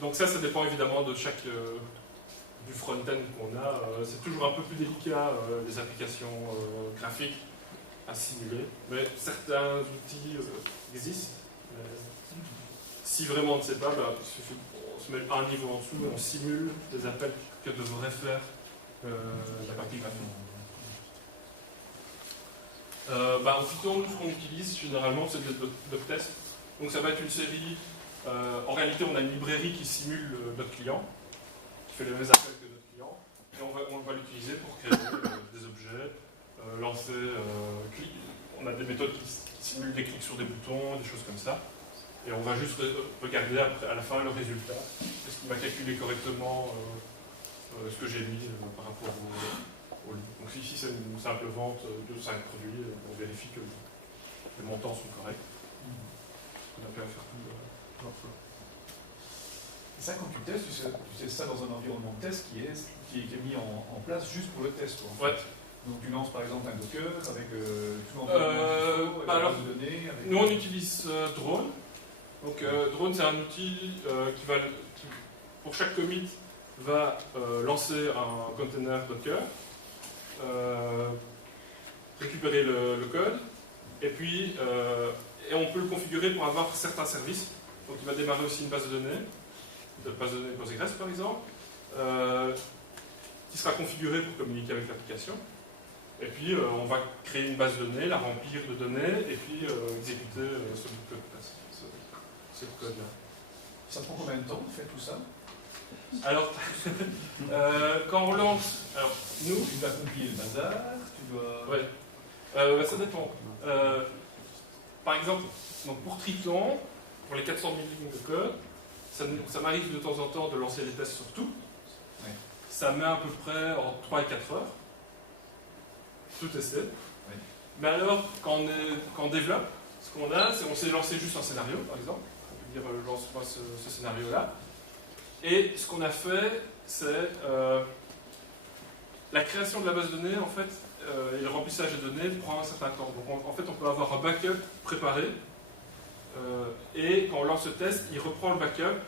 Donc ça dépend évidemment de du front-end qu'on a. C'est toujours un peu plus délicat, les applications graphiques à simuler. Mais certains outils existent. Si vraiment on ne sait pas, il suffit on se met un niveau en dessous et on simule des appels que devrait faire la partie graphique. En Python, ce qu'on utilise généralement, c'est des doctests. Donc ça va être une série. En réalité, on a une librairie qui simule notre client, qui fait les mêmes appels que notre client, et on va l'utiliser pour créer des objets, lancer. On a des méthodes qui simulent des clics sur des boutons, des choses comme ça. Et on va juste regarder à la fin le résultat. Est-ce qu'il va calculer correctement ce que j'ai mis par rapport au livre. Donc ici c'est une simple vente de 5 produits, on vérifie que les montants sont corrects. On a pu faire tout l'emploi. Et ça, quand tu testes, tu testes ça dans un environnement de test qui est mis en place juste pour le test. Ouais. Donc tu lances par exemple un Docker avec tout l'environnement alors, de données. Nous on utilise Drone. Donc Drone c'est un outil qui pour chaque commit va lancer un container Docker, récupérer le code, et puis on peut le configurer pour avoir certains services. Donc il va démarrer aussi une base de données Postgres par exemple, qui sera configurée pour communiquer avec l'application. Et puis on va créer une base de données, la remplir de données, et puis exécuter ce code-là. Ça prend combien de temps de faire tout ça? Alors, quand on lance, nous... Tu dois compiler le bazar, tu dois... Ouais, ça dépend. Par exemple, donc pour Triton, pour les 400 000 lignes de code, ça m'arrive de temps en temps de lancer les tests sur tout. Ouais. Ça met à peu près en 3 et 4 heures. Tout tester. Ouais. Mais alors, quand on développe, ce qu'on a, c'est on s'est lancé juste un scénario, par exemple. On peut dire lance-moi ce scénario-là. Et ce qu'on a fait, c'est la création de la base de données, en fait, et le remplissage des données prend un certain temps. Donc en fait, on peut avoir un backup préparé, et quand on lance le test, il reprend le backup,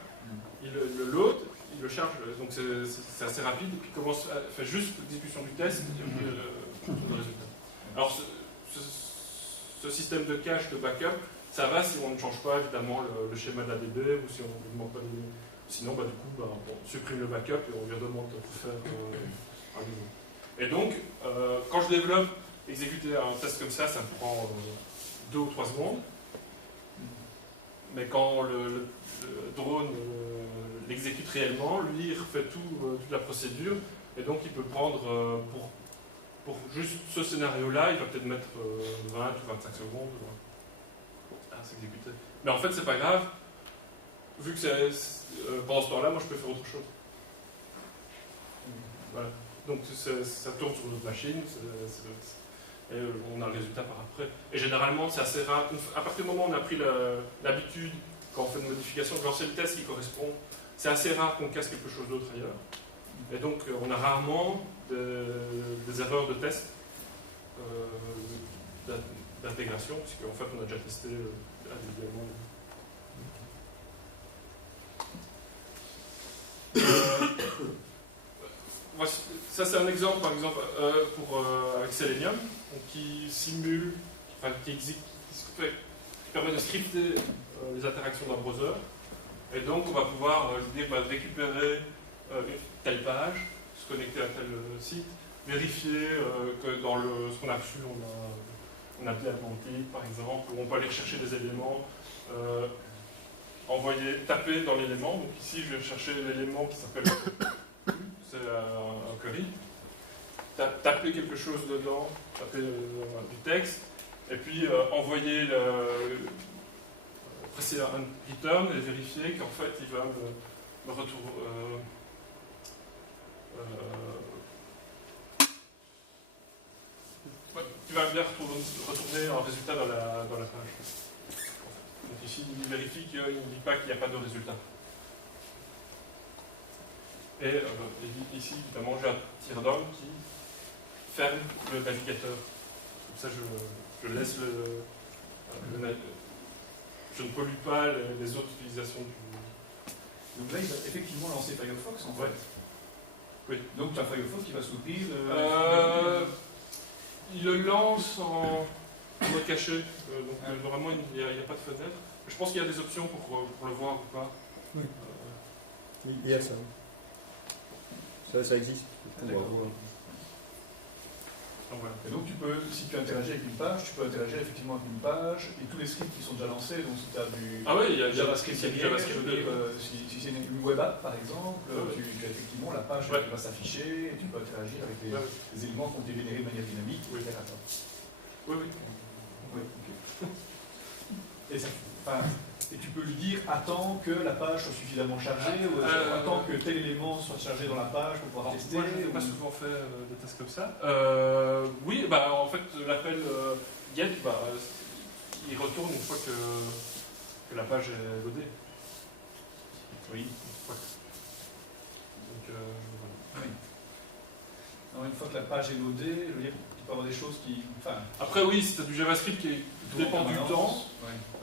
il le load, il le charge, donc c'est assez rapide, et puis commence à faire juste l'exécution du test, et puis le résultat. Alors ce système de cache, de backup, ça va si on ne change pas évidemment le schéma de la DB, ou si on ne demande pas de... Sinon, du coup, on supprime le backup et on lui redemande de faire un nouveau. Et donc, quand je développe, exécuter un test comme ça me prend 2 ou 3 secondes. Mais quand le drone l'exécute réellement, lui, il refait toute la procédure. Et donc, il peut prendre, pour juste ce scénario-là, il va peut-être mettre 20 ou 25 secondes à s'exécuter. Mais en fait, c'est pas grave, vu que pendant ce temps-là, moi, je peux faire autre chose. Voilà. Donc, ça tourne sur notre machine, et on a le résultat par après. Et généralement, c'est assez rare. À partir du moment où on a pris l'habitude, quand on fait une modification, de lancer le test qui correspond, c'est assez rare qu'on casse quelque chose d'autre ailleurs. Et donc, on a rarement des erreurs de test d'intégration, puisqu'en fait, on a déjà testé individuellement. Ça, c'est un exemple, par exemple, avec Selenium, qui simule, qui permet de scripter les interactions d'un browser. Et donc, on va pouvoir dire récupérer telle page, se connecter à tel site, vérifier que dans ce qu'on a reçu, on a bien Atlantique, par exemple, où on peut aller chercher des éléments, taper dans l'élément. Donc ici, je vais chercher l'élément qui s'appelle c'est un query. Taper quelque chose dedans, taper du texte, et puis envoyer presser un return et vérifier qu'en fait il va me retourner. Tu vas bien retourner un résultat dans la page. Donc ici, il vérifie qu'il ne dit pas qu'il n'y a pas de résultat. Et ici, évidemment, j'ai un tire-down qui ferme le navigateur. Comme ça, je laisse je ne pollue pas les autres utilisations du... Donc là, il va effectivement lancer Firefox, en fait. Ouais. Oui. Donc, tu as Firefox qui va s'ouvrir. Il le lance en mode caché. Donc, normalement, il n'y a pas de fenêtre. Je pense qu'il y a des options pour le voir ou pas. Oui. Il y a ça. Ça existe. Voilà. Et donc, si tu interagis avec une page, tu peux interagir effectivement avec une page et tous les scripts qui sont déjà lancés. Donc, si tu as du JavaScript, si c'est une web app par exemple, tu as effectivement la page qui va s'afficher et tu peux interagir avec les éléments qui ont été générés de manière dynamique. Oui, oui. Okay. Et tu peux lui dire attends que la page soit suffisamment chargée ou attends que tel élément soit chargé dans la page pour pouvoir tester. Moi, je n'ai pas souvent fait des tests comme ça. Oui, en fait, l'appel get, il retourne une fois que la page est loadée. Oui. Donc, oui. Alors, une fois que la page est loadée, je veux dire, il peut y avoir des choses qui... Après, oui, si tu as du JavaScript qui dépend du temps,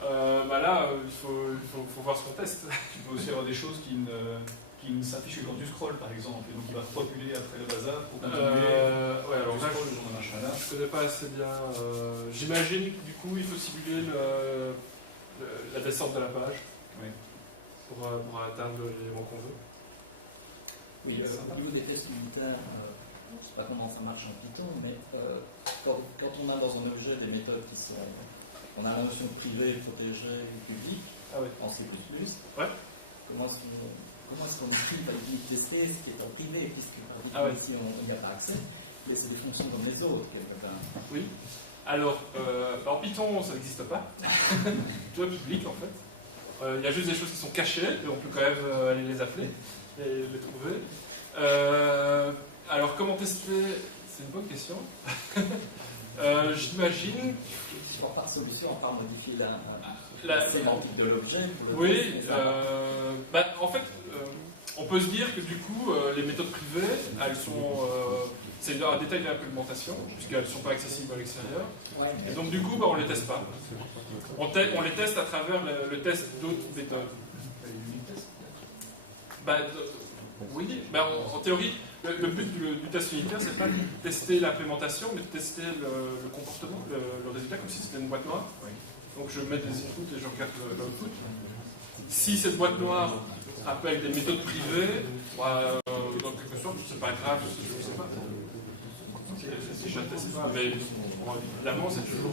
là, il faut voir ce qu'on teste. Tu peux aussi avoir des choses qui ne s'affichent que quand tu scrolls, par exemple, et donc il va reculer après le bazar pour continuer. Alors là, je ne connais pas assez bien. J'imagine que du coup, il faut simuler la descente de la page pour atteindre l'élément qu'on veut. Oui, au niveau des tests unitaires, je ne sais pas comment ça marche en Python, mais quand on a dans un objet des méthodes qui sont... On a la notion de privé, protégé, public, en C++. Ouais. Comment est-ce qu'on écrit par public testé, ce qui est en privé, puisque ici on n'y a pas accès, mais c'est des fonctions comme les autres. Oui. Alors, en Python, ça n'existe pas. Tout est public, en fait. Il y a juste des choses qui sont cachées, et on peut quand même aller les appeler et les trouver. Alors, comment tester? C'est une bonne question. J'imagine... Par solution, on va modifier la sémantique de l'objet. Oui, en fait, on peut se dire que du coup, les méthodes privées, elles sont... c'est un détail de l'implémentation, puisqu'elles ne sont pas accessibles à l'extérieur. Et donc du coup, on ne les teste pas. On les teste à travers le test d'autres méthodes. Oui, en théorie, le but du test unitaire, c'est pas de tester l'implémentation, mais de tester le comportement, le résultat, comme si c'était une boîte noire. Donc je mets des inputs et je regarde l'output. Si cette boîte noire appelle des méthodes privées, dans quelque sorte, c'est pas grave, je ne sais pas. Mais évidemment, c'est toujours...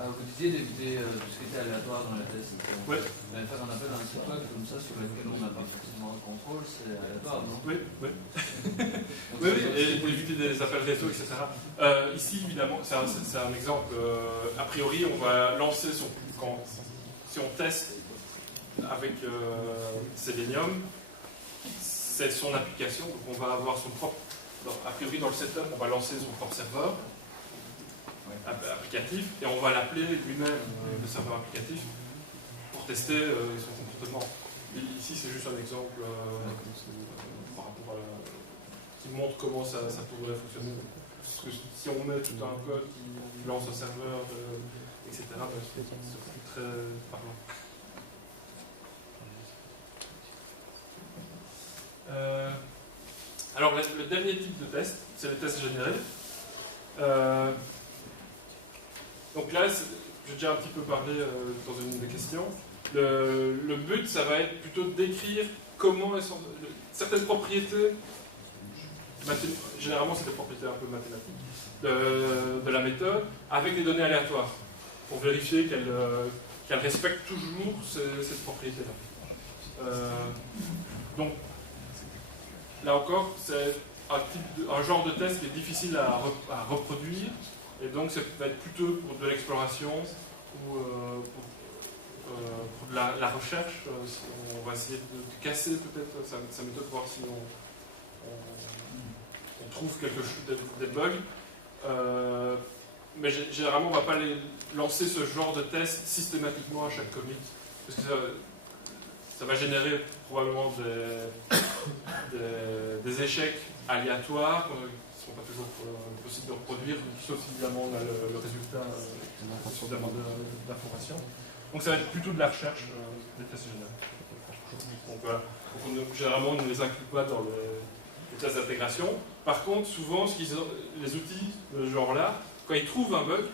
vous disiez d'éviter tout ce qui était aléatoire dans les tests. Oui. Mais faire un appel à un site web comme ça sur lequel on n'a pas forcément de contrôle, c'est aléatoire, non? Oui, oui. Oui, et éviter des appels réseau, etc. Ici, évidemment, c'est un exemple. A priori, on va lancer si on teste avec Selenium, c'est son application, donc on va avoir son propre... A priori, dans le setup, on va lancer son propre serveur applicatif et on va l'appeler lui-même le serveur applicatif pour tester son comportement. Et ici, c'est juste un exemple par rapport à qui montre comment ça pourrait fonctionner. Parce que si on met tout un code qui lance un serveur, etc., c'est très parlant. Alors, le dernier type de test, c'est le test généré. Donc là, j'ai déjà un petit peu parlé dans une des questions. Le but, ça va être plutôt de décrire comment certaines propriétés, généralement c'est des propriétés un peu mathématiques, de la méthode, avec des données aléatoires, pour vérifier qu'elle respecte toujours cette propriété-là. Donc, là encore, c'est un genre de test qui est difficile à reproduire, et donc ça va être plutôt pour de l'exploration ou pour de la recherche. On va essayer de casser peut-être sa méthode, voir si on trouve quelque chose, des bugs. Mais généralement, on ne va pas lancer ce genre de test systématiquement à chaque commit, parce que ça va générer probablement des échecs aléatoires qui ne sont pas toujours possibles de reproduire, sauf si évidemment on a le résultat suffisamment d'informations. Donc ça va être plutôt de la recherche des tests généraux. Donc, généralement, on ne les inclut pas dans les tests d'intégration. Par contre, souvent, les outils de ce genre-là, quand ils trouvent un bug,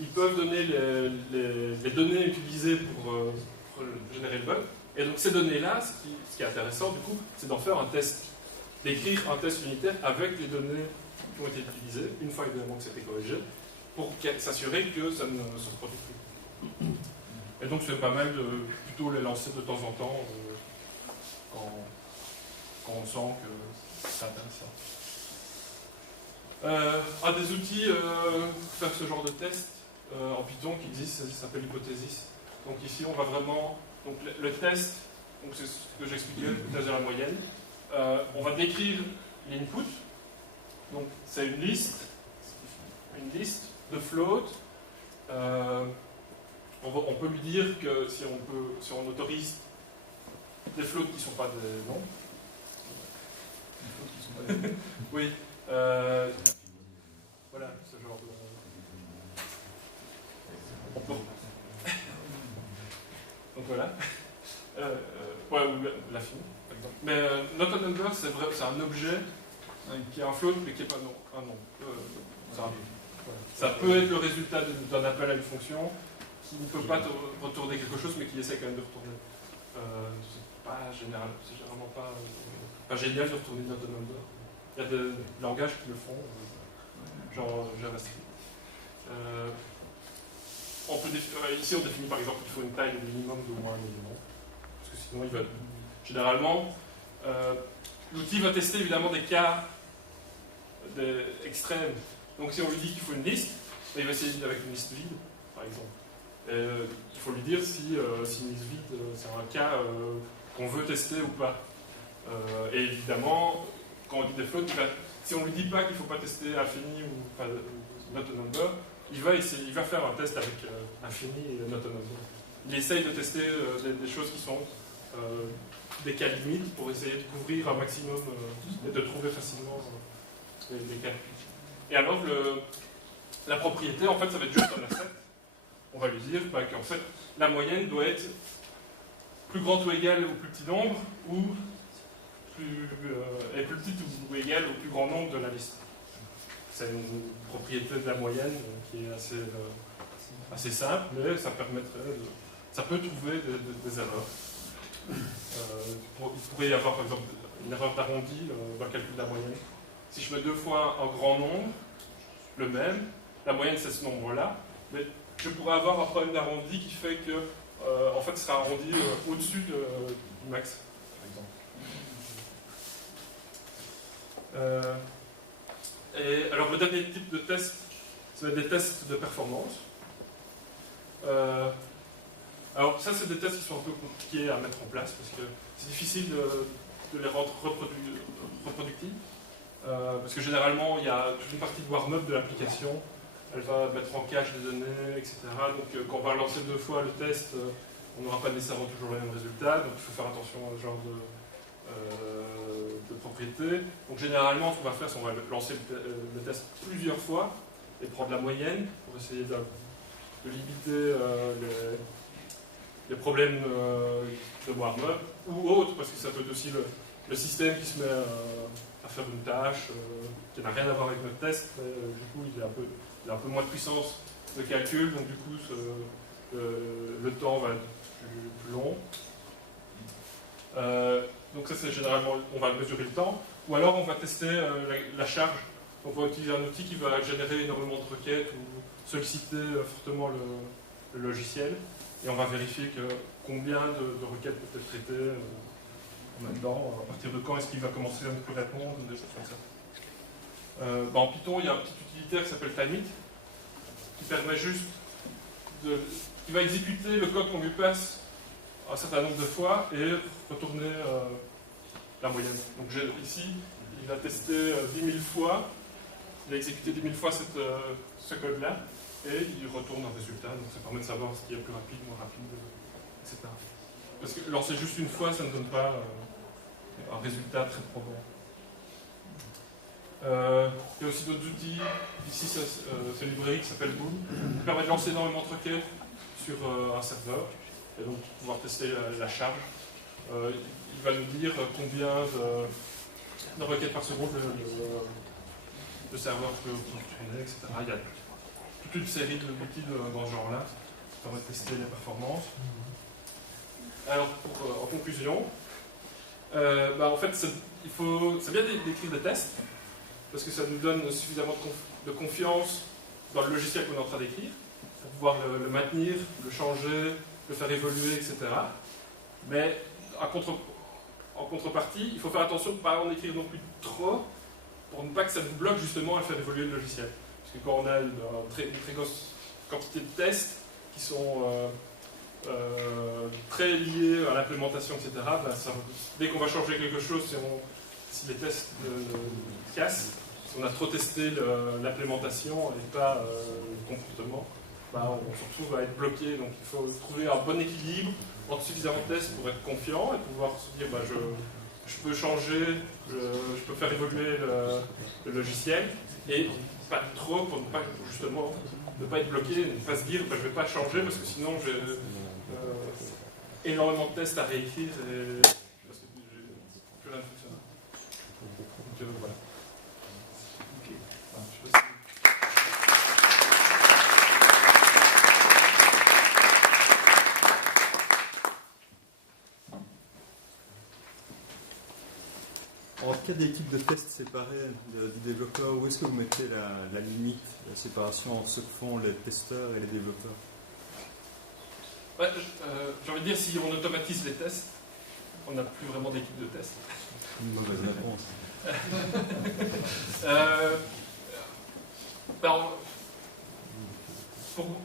ils peuvent donner les données utilisées pour générer le bug. Et donc ces données-là, ce qui est intéressant du coup, c'est d'en faire un test, d'écrire un test unitaire avec les données qui ont été utilisées, une fois évidemment que c'était corrigé, pour s'assurer que ça ne se reproduit plus. Et donc c'est pas mal de plutôt les lancer de temps en temps quand on sent que c'est intéressant. Un des outils pour faire ce genre de test en Python qui existe, ça s'appelle Hypothesis. Donc ici on va vraiment... Donc le test, c'est ce que j'expliquais, le test de la moyenne. On va décrire l'input. Donc c'est une liste de float. On peut lui dire que si on autorise des floats qui ne sont pas des noms. Oui. Voilà, ce genre de... Donc voilà. Ouais, ou la fine, par exemple. Mais not a number, c'est un objet qui est un float, mais qui n'est pas un nom. Ça peut être le résultat d'un appel à une fonction qui ne peut pas retourner quelque chose, mais qui essaie quand même de retourner. C'est pas général, c'est généralement pas génial de retourner not a number. Il y a des langages qui le font, genre JavaScript. Ici, on définit par exemple qu'il faut une taille minimum d'au moins un minimum. Parce que sinon, généralement, l'outil va tester évidemment des cas extrêmes. Donc, si on lui dit qu'il faut une liste, il va essayer avec une liste vide, par exemple. Il faut lui dire si une liste vide, c'est un cas qu'on veut tester ou pas. Et évidemment, quand on dit des floats, si on lui dit pas qu'il ne faut pas tester infini ou not a number, il va faire un test avec infini et not a number. Il essaye de tester des choses qui sont des cas limites pour essayer de couvrir un maximum et de trouver facilement les cas. Et alors, la propriété, en fait, ça va être juste un asset. On va lui dire qu'en fait, la moyenne doit être plus grande ou égale au plus petit nombre ou plus petite ou égale au plus grand nombre de la liste. C'est une propriété de la moyenne qui est assez simple, mais ça permettrait ça peut trouver des erreurs. Il pourrait y avoir, par exemple, une erreur d'arrondi dans le calcul de la moyenne. Si je mets 2 fois un grand nombre, le même, la moyenne c'est ce nombre-là, mais je pourrais avoir un problème d'arrondi qui fait que en fait, ce sera arrondi au-dessus du max, par exemple. Et alors, le dernier type de test, c'est des tests de performance. Alors, ça, c'est des tests qui sont un peu compliqués à mettre en place parce que c'est difficile de les rendre reproductibles. Parce que généralement, il y a toute une partie de warm-up de l'application. Elle va mettre en cache des données, etc. Donc quand on va lancer 2 fois le test, on n'aura pas nécessairement toujours le même résultat. Donc il faut faire attention à ce genre de propriétés. Donc généralement, ce qu'on va faire, c'est qu'on va lancer le test plusieurs fois et prendre la moyenne pour essayer de limiter les problèmes de warm-up ou autres, parce que ça peut être aussi le système qui se met à faire une tâche qui n'a rien à voir avec notre test, mais du coup il a un peu moins de puissance de calcul, donc du coup le temps va être plus long. Donc ça c'est généralement, on va mesurer le temps, ou alors on va tester la charge. Donc on va utiliser un outil qui va générer énormément de requêtes ou solliciter fortement le logiciel, et on va vérifier combien de requêtes peuvent être traitées en même temps, à partir de quand est-ce qu'il va commencer à ne plus répondre, des choses comme ça. En Python, il y a un petit utilitaire qui s'appelle timeit, qui permet juste qui va exécuter le code qu'on lui passe un certain nombre de fois et retourner la moyenne. Donc ici, il a testé 10 000 fois, il a exécuté 10 000 fois ce code-là, et il retourne un résultat, donc ça permet de savoir ce qui est plus rapide, moins rapide, etc. Parce que lancer juste une fois, ça ne donne pas un résultat très probant. Il y a aussi d'autres outils. Ici, c'est une librairie qui s'appelle Boom, qui permet de lancer énormément de requêtes sur un serveur et donc pouvoir tester la charge. Il va nous dire combien de requêtes par seconde le serveur peut tourner, etc. Il y a toute une série d'outils dans ce genre-là qui permettent de tester les performances. Alors, en conclusion, en fait, c'est bien d'écrire des tests, parce que ça nous donne suffisamment de confiance dans le logiciel qu'on est en train d'écrire, pour pouvoir le maintenir, le changer, le faire évoluer, etc. Mais en contrepartie, il faut faire attention de ne pas en écrire non plus trop, pour ne pas que ça nous bloque justement à faire évoluer le logiciel. Parce que quand on a une très grosse quantité de tests qui sont très liés à l'implémentation, etc., dès qu'on va changer quelque chose, si les tests cassent, si on a trop testé l'implémentation et pas le comportement, on se retrouve à être bloqué. Donc il faut trouver un bon équilibre entre suffisamment de tests pour être confiant et pouvoir se dire je peux changer, je peux faire évoluer le logiciel, et pas trop pour ne pas justement ne pas être bloqué, ne pas se dire je ne vais pas changer parce que sinon j'ai énormément de tests à réécrire et parce que plus rien ne fonctionne. Donc voilà. Okay. Je sais pas si... En cas d'équipe de tests séparées du développeur, où est-ce que vous mettez la limite, la séparation entre ce que font les testeurs et les développeurs? Ouais, j'ai envie de dire, si on automatise les tests, on n'a plus vraiment d'équipe de tests. Une mauvaise réponse.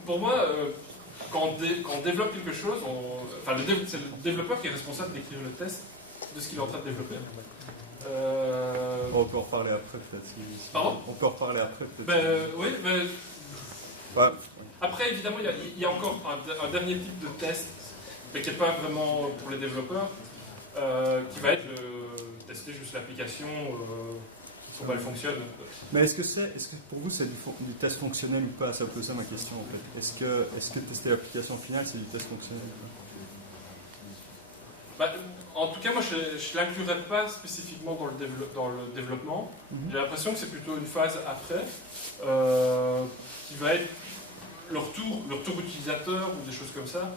Pour moi, quand on développe quelque chose, c'est le développeur qui est responsable d'écrire le test de ce qu'il est en train de développer. On peut en reparler après peut-être. Pardon ? On peut en reparler après peut-être. Oui, mais... Ouais. Après, évidemment, il y a encore un dernier type de test, mais qui n'est pas vraiment pour les développeurs, qui va être tester juste l'application, comment elle fonctionne. Mais est-ce que pour vous c'est du test fonctionnel ou pas? C'est un peu ça ma question en fait. Est-ce que tester l'application finale c'est du test fonctionnel ou pas? En tout cas, moi, je ne l'inclurais pas spécifiquement dans le développement. J'ai l'impression que c'est plutôt une phase après, qui va être le retour utilisateur ou des choses comme ça.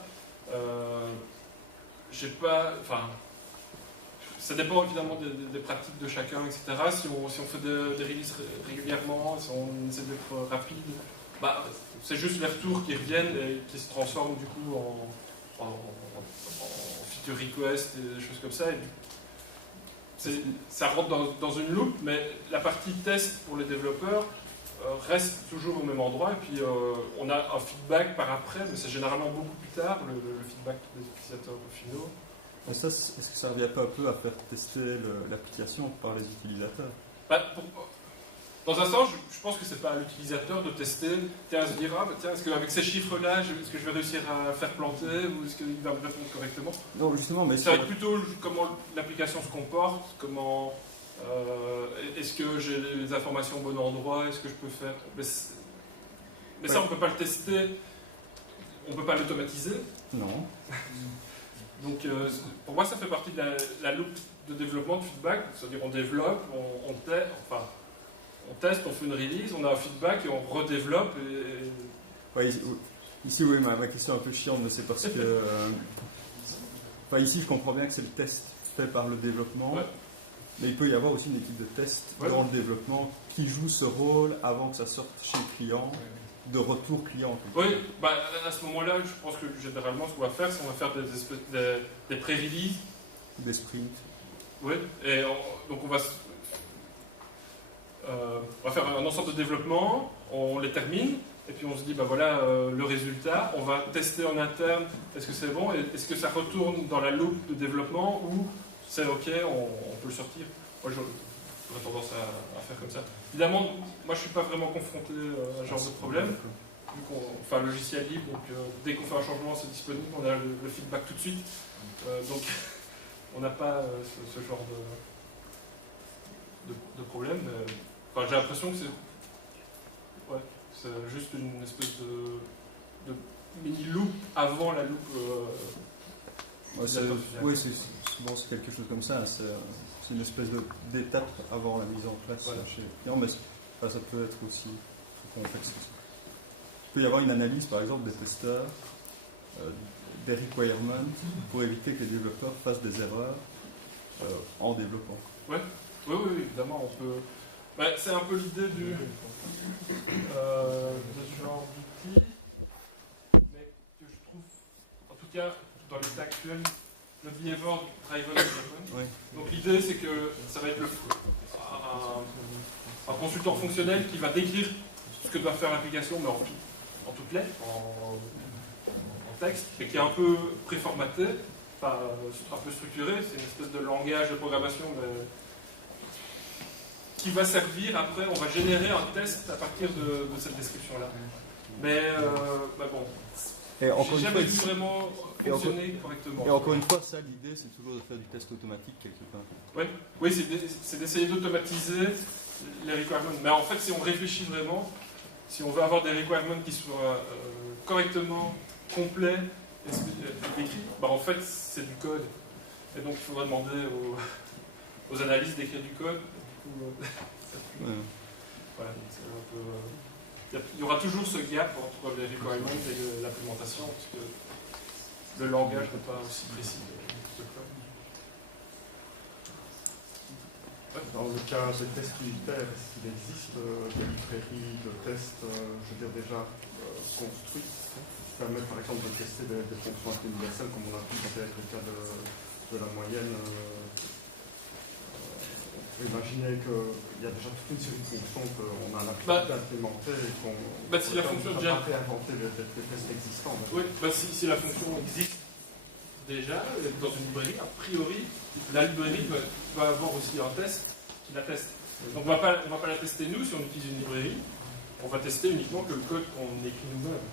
ça dépend évidemment des pratiques de chacun, etc. Si on fait des releases régulièrement, si on essaie d'être rapide, bah, c'est juste les retours qui reviennent et qui se transforment du coup en feature request et des choses comme ça. Et ça rentre dans une loupe, mais la partie test pour les développeurs reste toujours au même endroit. Et puis on a un feedback par après, mais c'est généralement beaucoup plus tard, le feedback des utilisateurs finaux. Et ça, est-ce que ça revient pas un peu à faire tester l'application par les utilisateurs? Dans un sens, je pense que c'est pas à l'utilisateur de tester, se dire est-ce qu'avec ces chiffres-là, est-ce que je vais réussir à faire planter ou est-ce qu'il va me répondre correctement? Non, justement, mais ça va être plutôt comment l'application se comporte, comment est-ce que j'ai les informations au bon endroit, est-ce que je peux faire. Mais ça, on peut pas le tester, on peut pas l'automatiser. Non. Donc, pour moi, ça fait partie de la loupe de développement, de feedback. C'est-à-dire, on développe, on teste, on fait une release, on a un feedback et on redéveloppe. Ouais, ici, oui, ma question est un peu chiante, mais c'est parce que. Ici, je comprends bien que c'est le test fait par le développement, mais il peut y avoir aussi une équipe de test dans le développement qui joue ce rôle avant que ça sorte chez le client. De retour client. Oui, à ce moment-là, je pense que généralement, ce qu'on va faire, c'est qu'on va faire des pré-releases. Des sprints. Oui, et donc on va faire un ensemble de développement, on les termine, et puis on se dit, voilà le résultat, on va tester en interne, est-ce que c'est bon, est-ce que ça retourne dans la loupe de développement, ou c'est OK, on peut le sortir. Moi, j'aurais tendance à faire comme ça. Évidemment, moi je ne suis pas vraiment confronté à ce genre de problème, vu qu'on fait un logiciel libre, donc dès qu'on fait un changement, c'est disponible, on a le feedback tout de suite. Donc on n'a pas ce genre de problème. J'ai l'impression que c'est juste une espèce de mini-loop avant la loupe. Oui, souvent c'est quelque chose comme ça. C'est une espèce d'étape avant la mise en place chez le client, mais ça peut être aussi complexe. Il peut y avoir une analyse, par exemple, des testeurs, des requirements, pour éviter que les développeurs fassent des erreurs en développant. Oui, évidemment, on peut. C'est un peu l'idée de ce genre d'outil, mais que je trouve, en tout cas, dans l'état actuel, le behavior driven development. Donc l'idée, c'est que ça va être un consultant fonctionnel qui va décrire ce que doit faire l'application, mais en toutes lettres, en texte, et qui est un peu préformaté, un peu structuré. C'est une espèce de langage de programmation, mais qui va servir après, on va générer un test à partir de cette description-là. Mais bon, j'ai jamais vu vraiment fonctionner correctement. Et encore une fois, ça, l'idée, c'est toujours de faire du test automatique quelque part. Oui, c'est d'essayer d'automatiser les requirements. Mais en fait, si on réfléchit vraiment, si on veut avoir des requirements qui soient correctement complets et écrits, en fait, c'est du code. Et donc, il faudra demander aux analystes d'écrire du code. Voilà, c'est un peu, il y aura toujours ce gap entre les requirements et l'implémentation, parce que le langage n'est pas aussi précis que le code. Dans le cas des tests unitaires, est-ce qu'il existe des librairies de tests, je veux dire, déjà construites qui permettent par exemple de tester des fonctions universelles, comme on a pu faire avec le cas de la moyenne? Imaginez qu'il y a déjà toute une série de fonctions qu'on a l'habitude d'implémenter et qu'on si la fonction n'a pas réinventer les tests existants. Oui, si la fonction existe déjà dans une librairie, a priori, la librairie va avoir aussi un test qui la teste. Donc on ne va pas la tester nous si on utilise une librairie, on va tester uniquement que le code qu'on écrit nous-mêmes,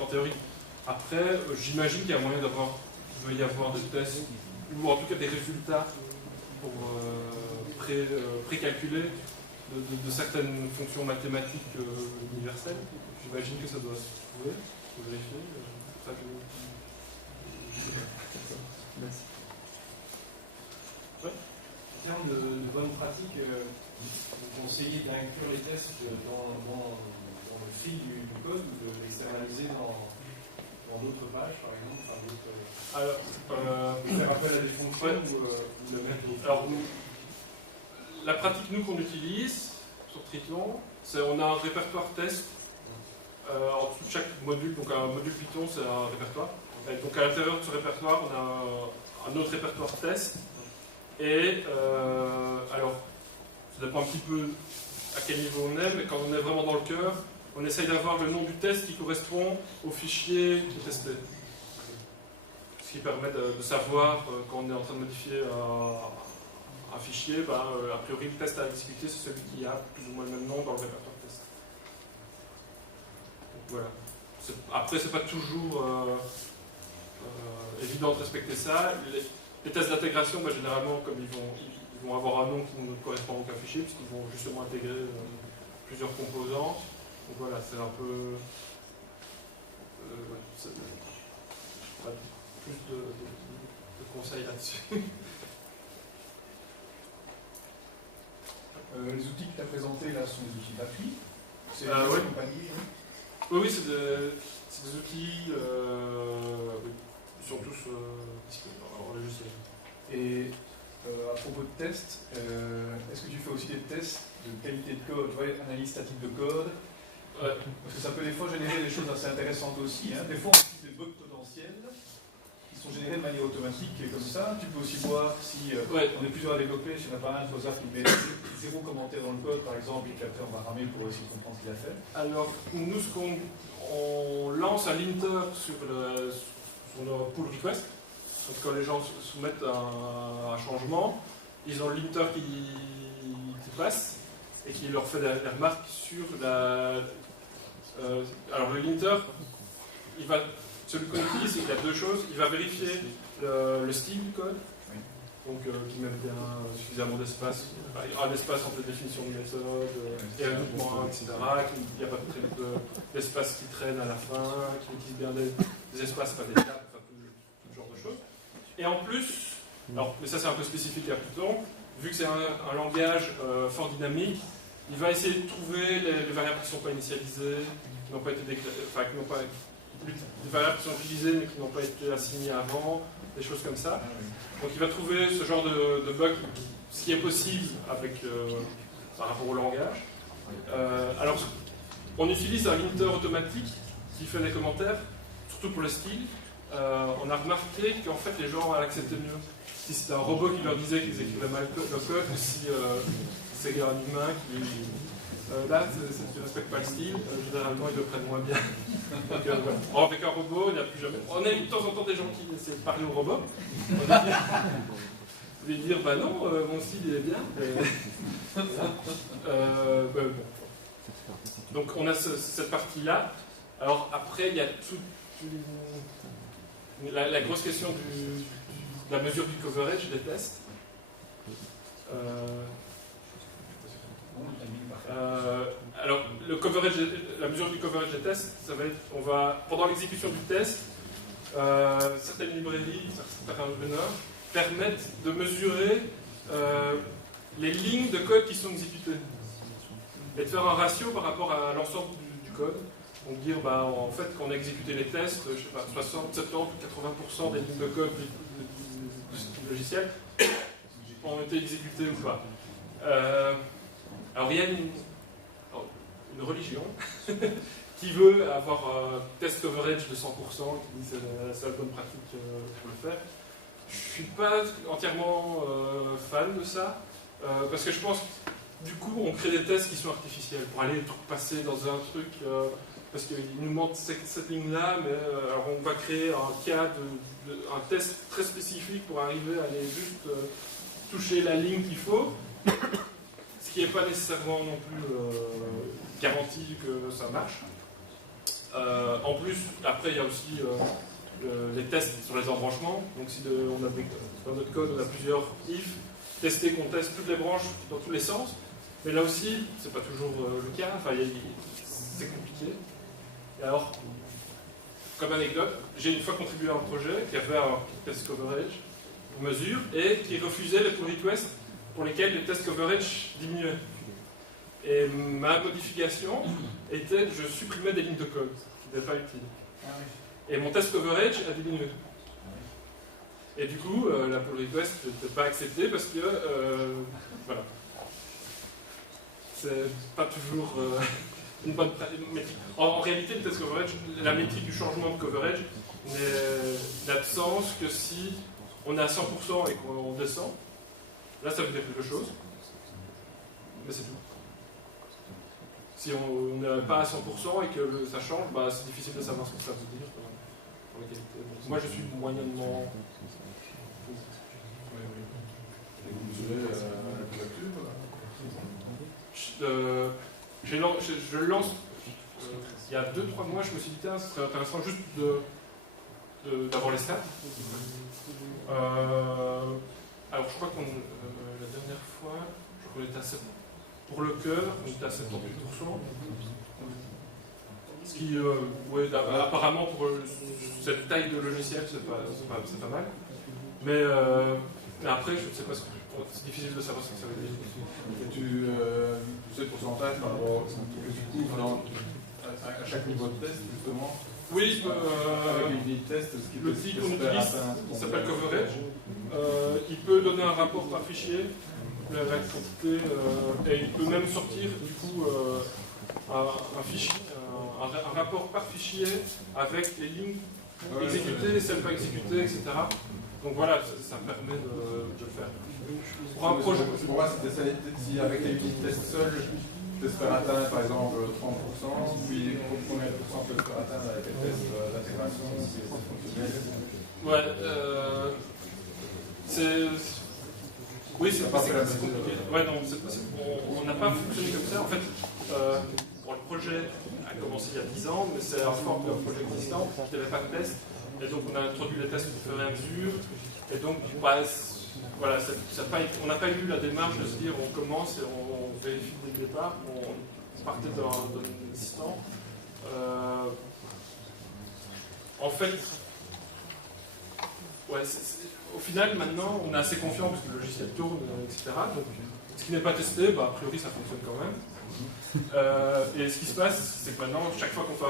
en théorie. Après, j'imagine qu'il y a moyen qu'il va y avoir des tests, ou en tout cas des résultats pour précalculer de certaines fonctions mathématiques universelles. J'imagine que ça doit se trouver, faut vérifier. Merci. En termes de bonnes pratiques, vous conseillez d'inclure les tests dans le fil du code ou de l'externaliser dans dans d'autres pages, par exemple, enfin, d'autres. Alors, faire appel à des fonctions ou le mettre. Alors, la pratique nous qu'on utilise sur Triton, c'est on a un répertoire test. En dessous de chaque module, donc un module Python, c'est un répertoire. Et donc à l'intérieur de ce répertoire, on a un autre répertoire test. Et alors, ça dépend un petit peu à quel niveau on est, mais quand on est vraiment dans le cœur, on essaye d'avoir le nom du test qui correspond au fichier qui est testé. Ce qui permet de savoir quand on est en train de modifier un fichier, a priori le test à exécuter, c'est celui qui a plus ou moins le même nom dans le répertoire test. Donc, voilà. Après, c'est pas toujours évident de respecter ça. Les tests d'intégration, généralement, comme ils vont avoir un nom qui ne correspond à aucun fichier, puisqu'ils vont justement intégrer plusieurs composants. Donc voilà, c'est un peu... pas plus de conseils là-dessus. Les outils que tu as présentés là sont des outils gratuits. C'est ouais. compagnie. Oui, c'est des outils qui sont tous disponibles en logiciel. Et à propos de tests, est-ce que tu fais aussi des tests de qualité de code, tu vois, analyse statique de code? Ouais. Parce que ça peut des fois générer des choses assez intéressantes aussi. Hein. Des fois, on utilise des bugs potentiels qui sont générés de manière automatique comme ça. Tu peux aussi voir si on est plusieurs à développer, si on n'a pas un Mozart qui met 0 commentaire dans le code, par exemple, et qu'après on va ramer pour essayer de comprendre ce qu'il a fait. Alors, nous, on lance un linter sur nos pull requests. Donc, quand les gens soumettent un changement, ils ont le linter qui passe et qui leur fait des remarques sur la... alors, le linter, celui qu'on utilise, il y a deux choses. Il va vérifier le style du code, donc qui met bien suffisamment d'espace, un espace entre les définitions de méthode, et un autre moins, etc. Qu'il n'y a pas d'espace qui traîne à la fin, qu'il utilise bien des espaces, pas des tables, enfin tout ce genre de choses. Et en plus, alors, mais ça c'est un peu spécifique à Python, vu que c'est un langage fort dynamique, il va essayer de trouver les variables qui ne sont pas initialisées, qui n'ont pas été déclarées, enfin qui n'ont pas des variables qui sont utilisées mais qui n'ont pas été assignées avant, des choses comme ça. Donc il va trouver ce genre de bug, ce qui est possible avec, par rapport au langage. Alors, on utilise un linter automatique qui fait des commentaires, surtout pour le style. On a remarqué qu'en fait les gens acceptaient mieux. Si c'était un robot qui leur disait qu'ils écrivaient mal le code, ou si c'est un humain qui... là, tu ne respectes pas le style, généralement ils le prennent moins bien. Donc, voilà. Or, avec un robot, il n'y a plus jamais... On a eu de temps en temps des gens qui essaient de parler au robot. On lui dire, bah non, mon style il est bien. Bon. Donc on a cette partie-là. Alors après, il y a la grosse question de la mesure du coverage des tests. Alors, la mesure du coverage des tests, ça va être, pendant l'exécution du test, certaines librairies, certains runners permettent de mesurer les lignes de code qui sont exécutées et de faire un ratio par rapport à l'ensemble du code. Donc dire, en fait, quand on a exécuté les tests, je sais pas, 60, 70 ou 80% des lignes de code du logiciel ont été exécutées ou pas. Alors il y a une religion qui veut avoir un test coverage de 100%, qui dit que c'est la seule bonne pratique pour le faire. Je ne suis pas entièrement fan de ça, parce que je pense que du coup on crée des tests qui sont artificiels pour aller passer dans un truc, parce qu'il nous manque cette ligne-là, mais alors on va créer un cas un test très spécifique pour arriver à aller juste toucher la ligne qu'il faut. Ce qui n'est pas nécessairement non plus garanti que ça marche. En plus, après, il y a aussi les tests sur les embranchements. Donc, si dans notre code, on a plusieurs if, tester qu'on teste toutes les branches dans tous les sens. Mais là aussi, c'est pas toujours le cas. Enfin, c'est compliqué. Et alors, comme anecdote, j'ai une fois contribué à un projet qui avait un test coverage pour mesure et qui refusait les pull requests pour lesquels les tests coverage diminuaient. Et ma modification était, je supprimais des lignes de code qui n'étaient pas utiles. Et mon test coverage a diminué. Et du coup, la pull request n'était pas acceptée parce que, voilà. C'est pas toujours une bonne métrique. En réalité, le test coverage, la métrique du changement de coverage n'a de sens que si on est à 100% et qu'on descend. Là, ça veut dire quelque chose. Mais c'est tout. Si on n'est pas à 100% et que ça change, bah, c'est difficile de savoir ce que ça veut dire. Moi, je suis moyennement. Je lance. Il y a 2-3 mois, je me suis dit, ce serait intéressant juste d'avoir les stats. Alors, je crois qu'on. La dernière fois, je crois qu'on était à 7%. Pour le cœur, on était à 78%. Ce qui, ouais, apparemment, pour cette taille de logiciel, c'est pas mal. Mais après, je ne sais pas ce que. C'est difficile de savoir ce que ça veut dire. Et tu sais le pourcentage par rapport que tu couvres à chaque niveau de test, justement? Oui, avec une grille de test, l'outil qu'on utilise s'appelle Coverage. Il peut donner un rapport par fichier, la quantité, et il peut même sortir du coup un fichier, un rapport par fichier avec les lignes exécutées, celles pas exécutées, etc. Donc voilà, ça permet de le faire. Pour un projet. Pour moi, si avec les unités de test seules, tu peux se faire atteindre par exemple 30%, puis combien de pourcents peut se faire atteindre avec les tests d'intégration, si c'est fonctionnel? Ouais, oui, c'est compliqué. Ouais, non, on n'a pas fonctionné comme ça. En fait, le projet a commencé il y a 10 ans, mais c'est en forme d'un projet existant, il n'y avait pas de test. Et donc, on a introduit les tests au fur et à mesure. Et donc, voilà, on n'a pas eu la démarche de se dire on commence et on vérifie dès le départ. On partait d'un existant. En fait, ouais, au final, maintenant, on est assez confiant parce que le logiciel tourne, etc. Donc, ce qui n'est pas testé, bah, a priori, ça fonctionne quand même. Et ce qui se passe, c'est que maintenant, chaque fois qu'on fait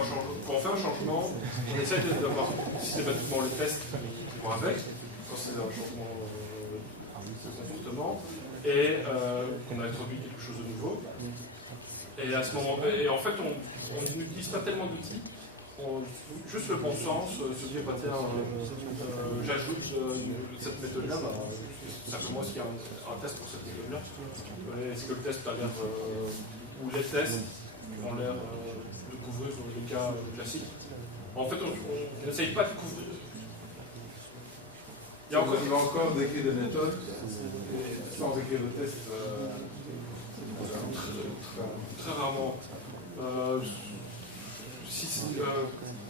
un changement, on essaie d'avoir systématiquement le test qui vont avec, quand c'est un changement de comportement, et qu'on a introduit quelque chose de nouveau. Et à ce moment, et en fait, on n'utilise pas tellement d'outils. Juste le bon sens, se dire, bah, tiens, j'ajoute cette méthode-là, bah, simplement est-ce qu'il y a un test pour cette méthode-là? Est-ce que le test a l'air, ou les tests ont l'air de couvrir le cas classique? En fait, on n'essaye pas de couvrir. Il va encore d'écrire des méthodes sans écrire le test. Très rarement.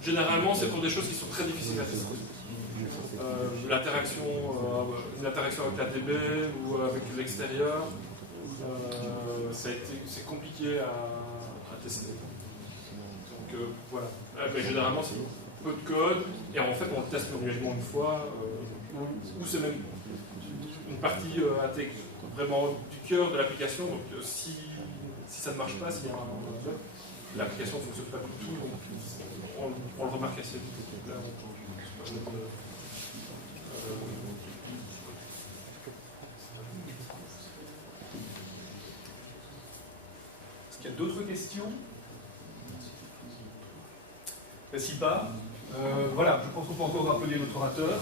Généralement, c'est pour des choses qui sont très difficiles à tester. Une interaction avec la DB ou avec l'extérieur, c'est compliqué à tester. Donc voilà. Mais généralement, c'est peu de code, et en fait, on le teste manuellement une fois, ou c'est même une partie vraiment du cœur de l'application. Donc si ça ne marche pas, s'il y a l'application ne fonctionne pas du tout, donc on le remarque assez vite. Là, Est-ce qu'il y a d'autres questions? Si pas, voilà, je pense qu'on peut encore appeler notre orateur.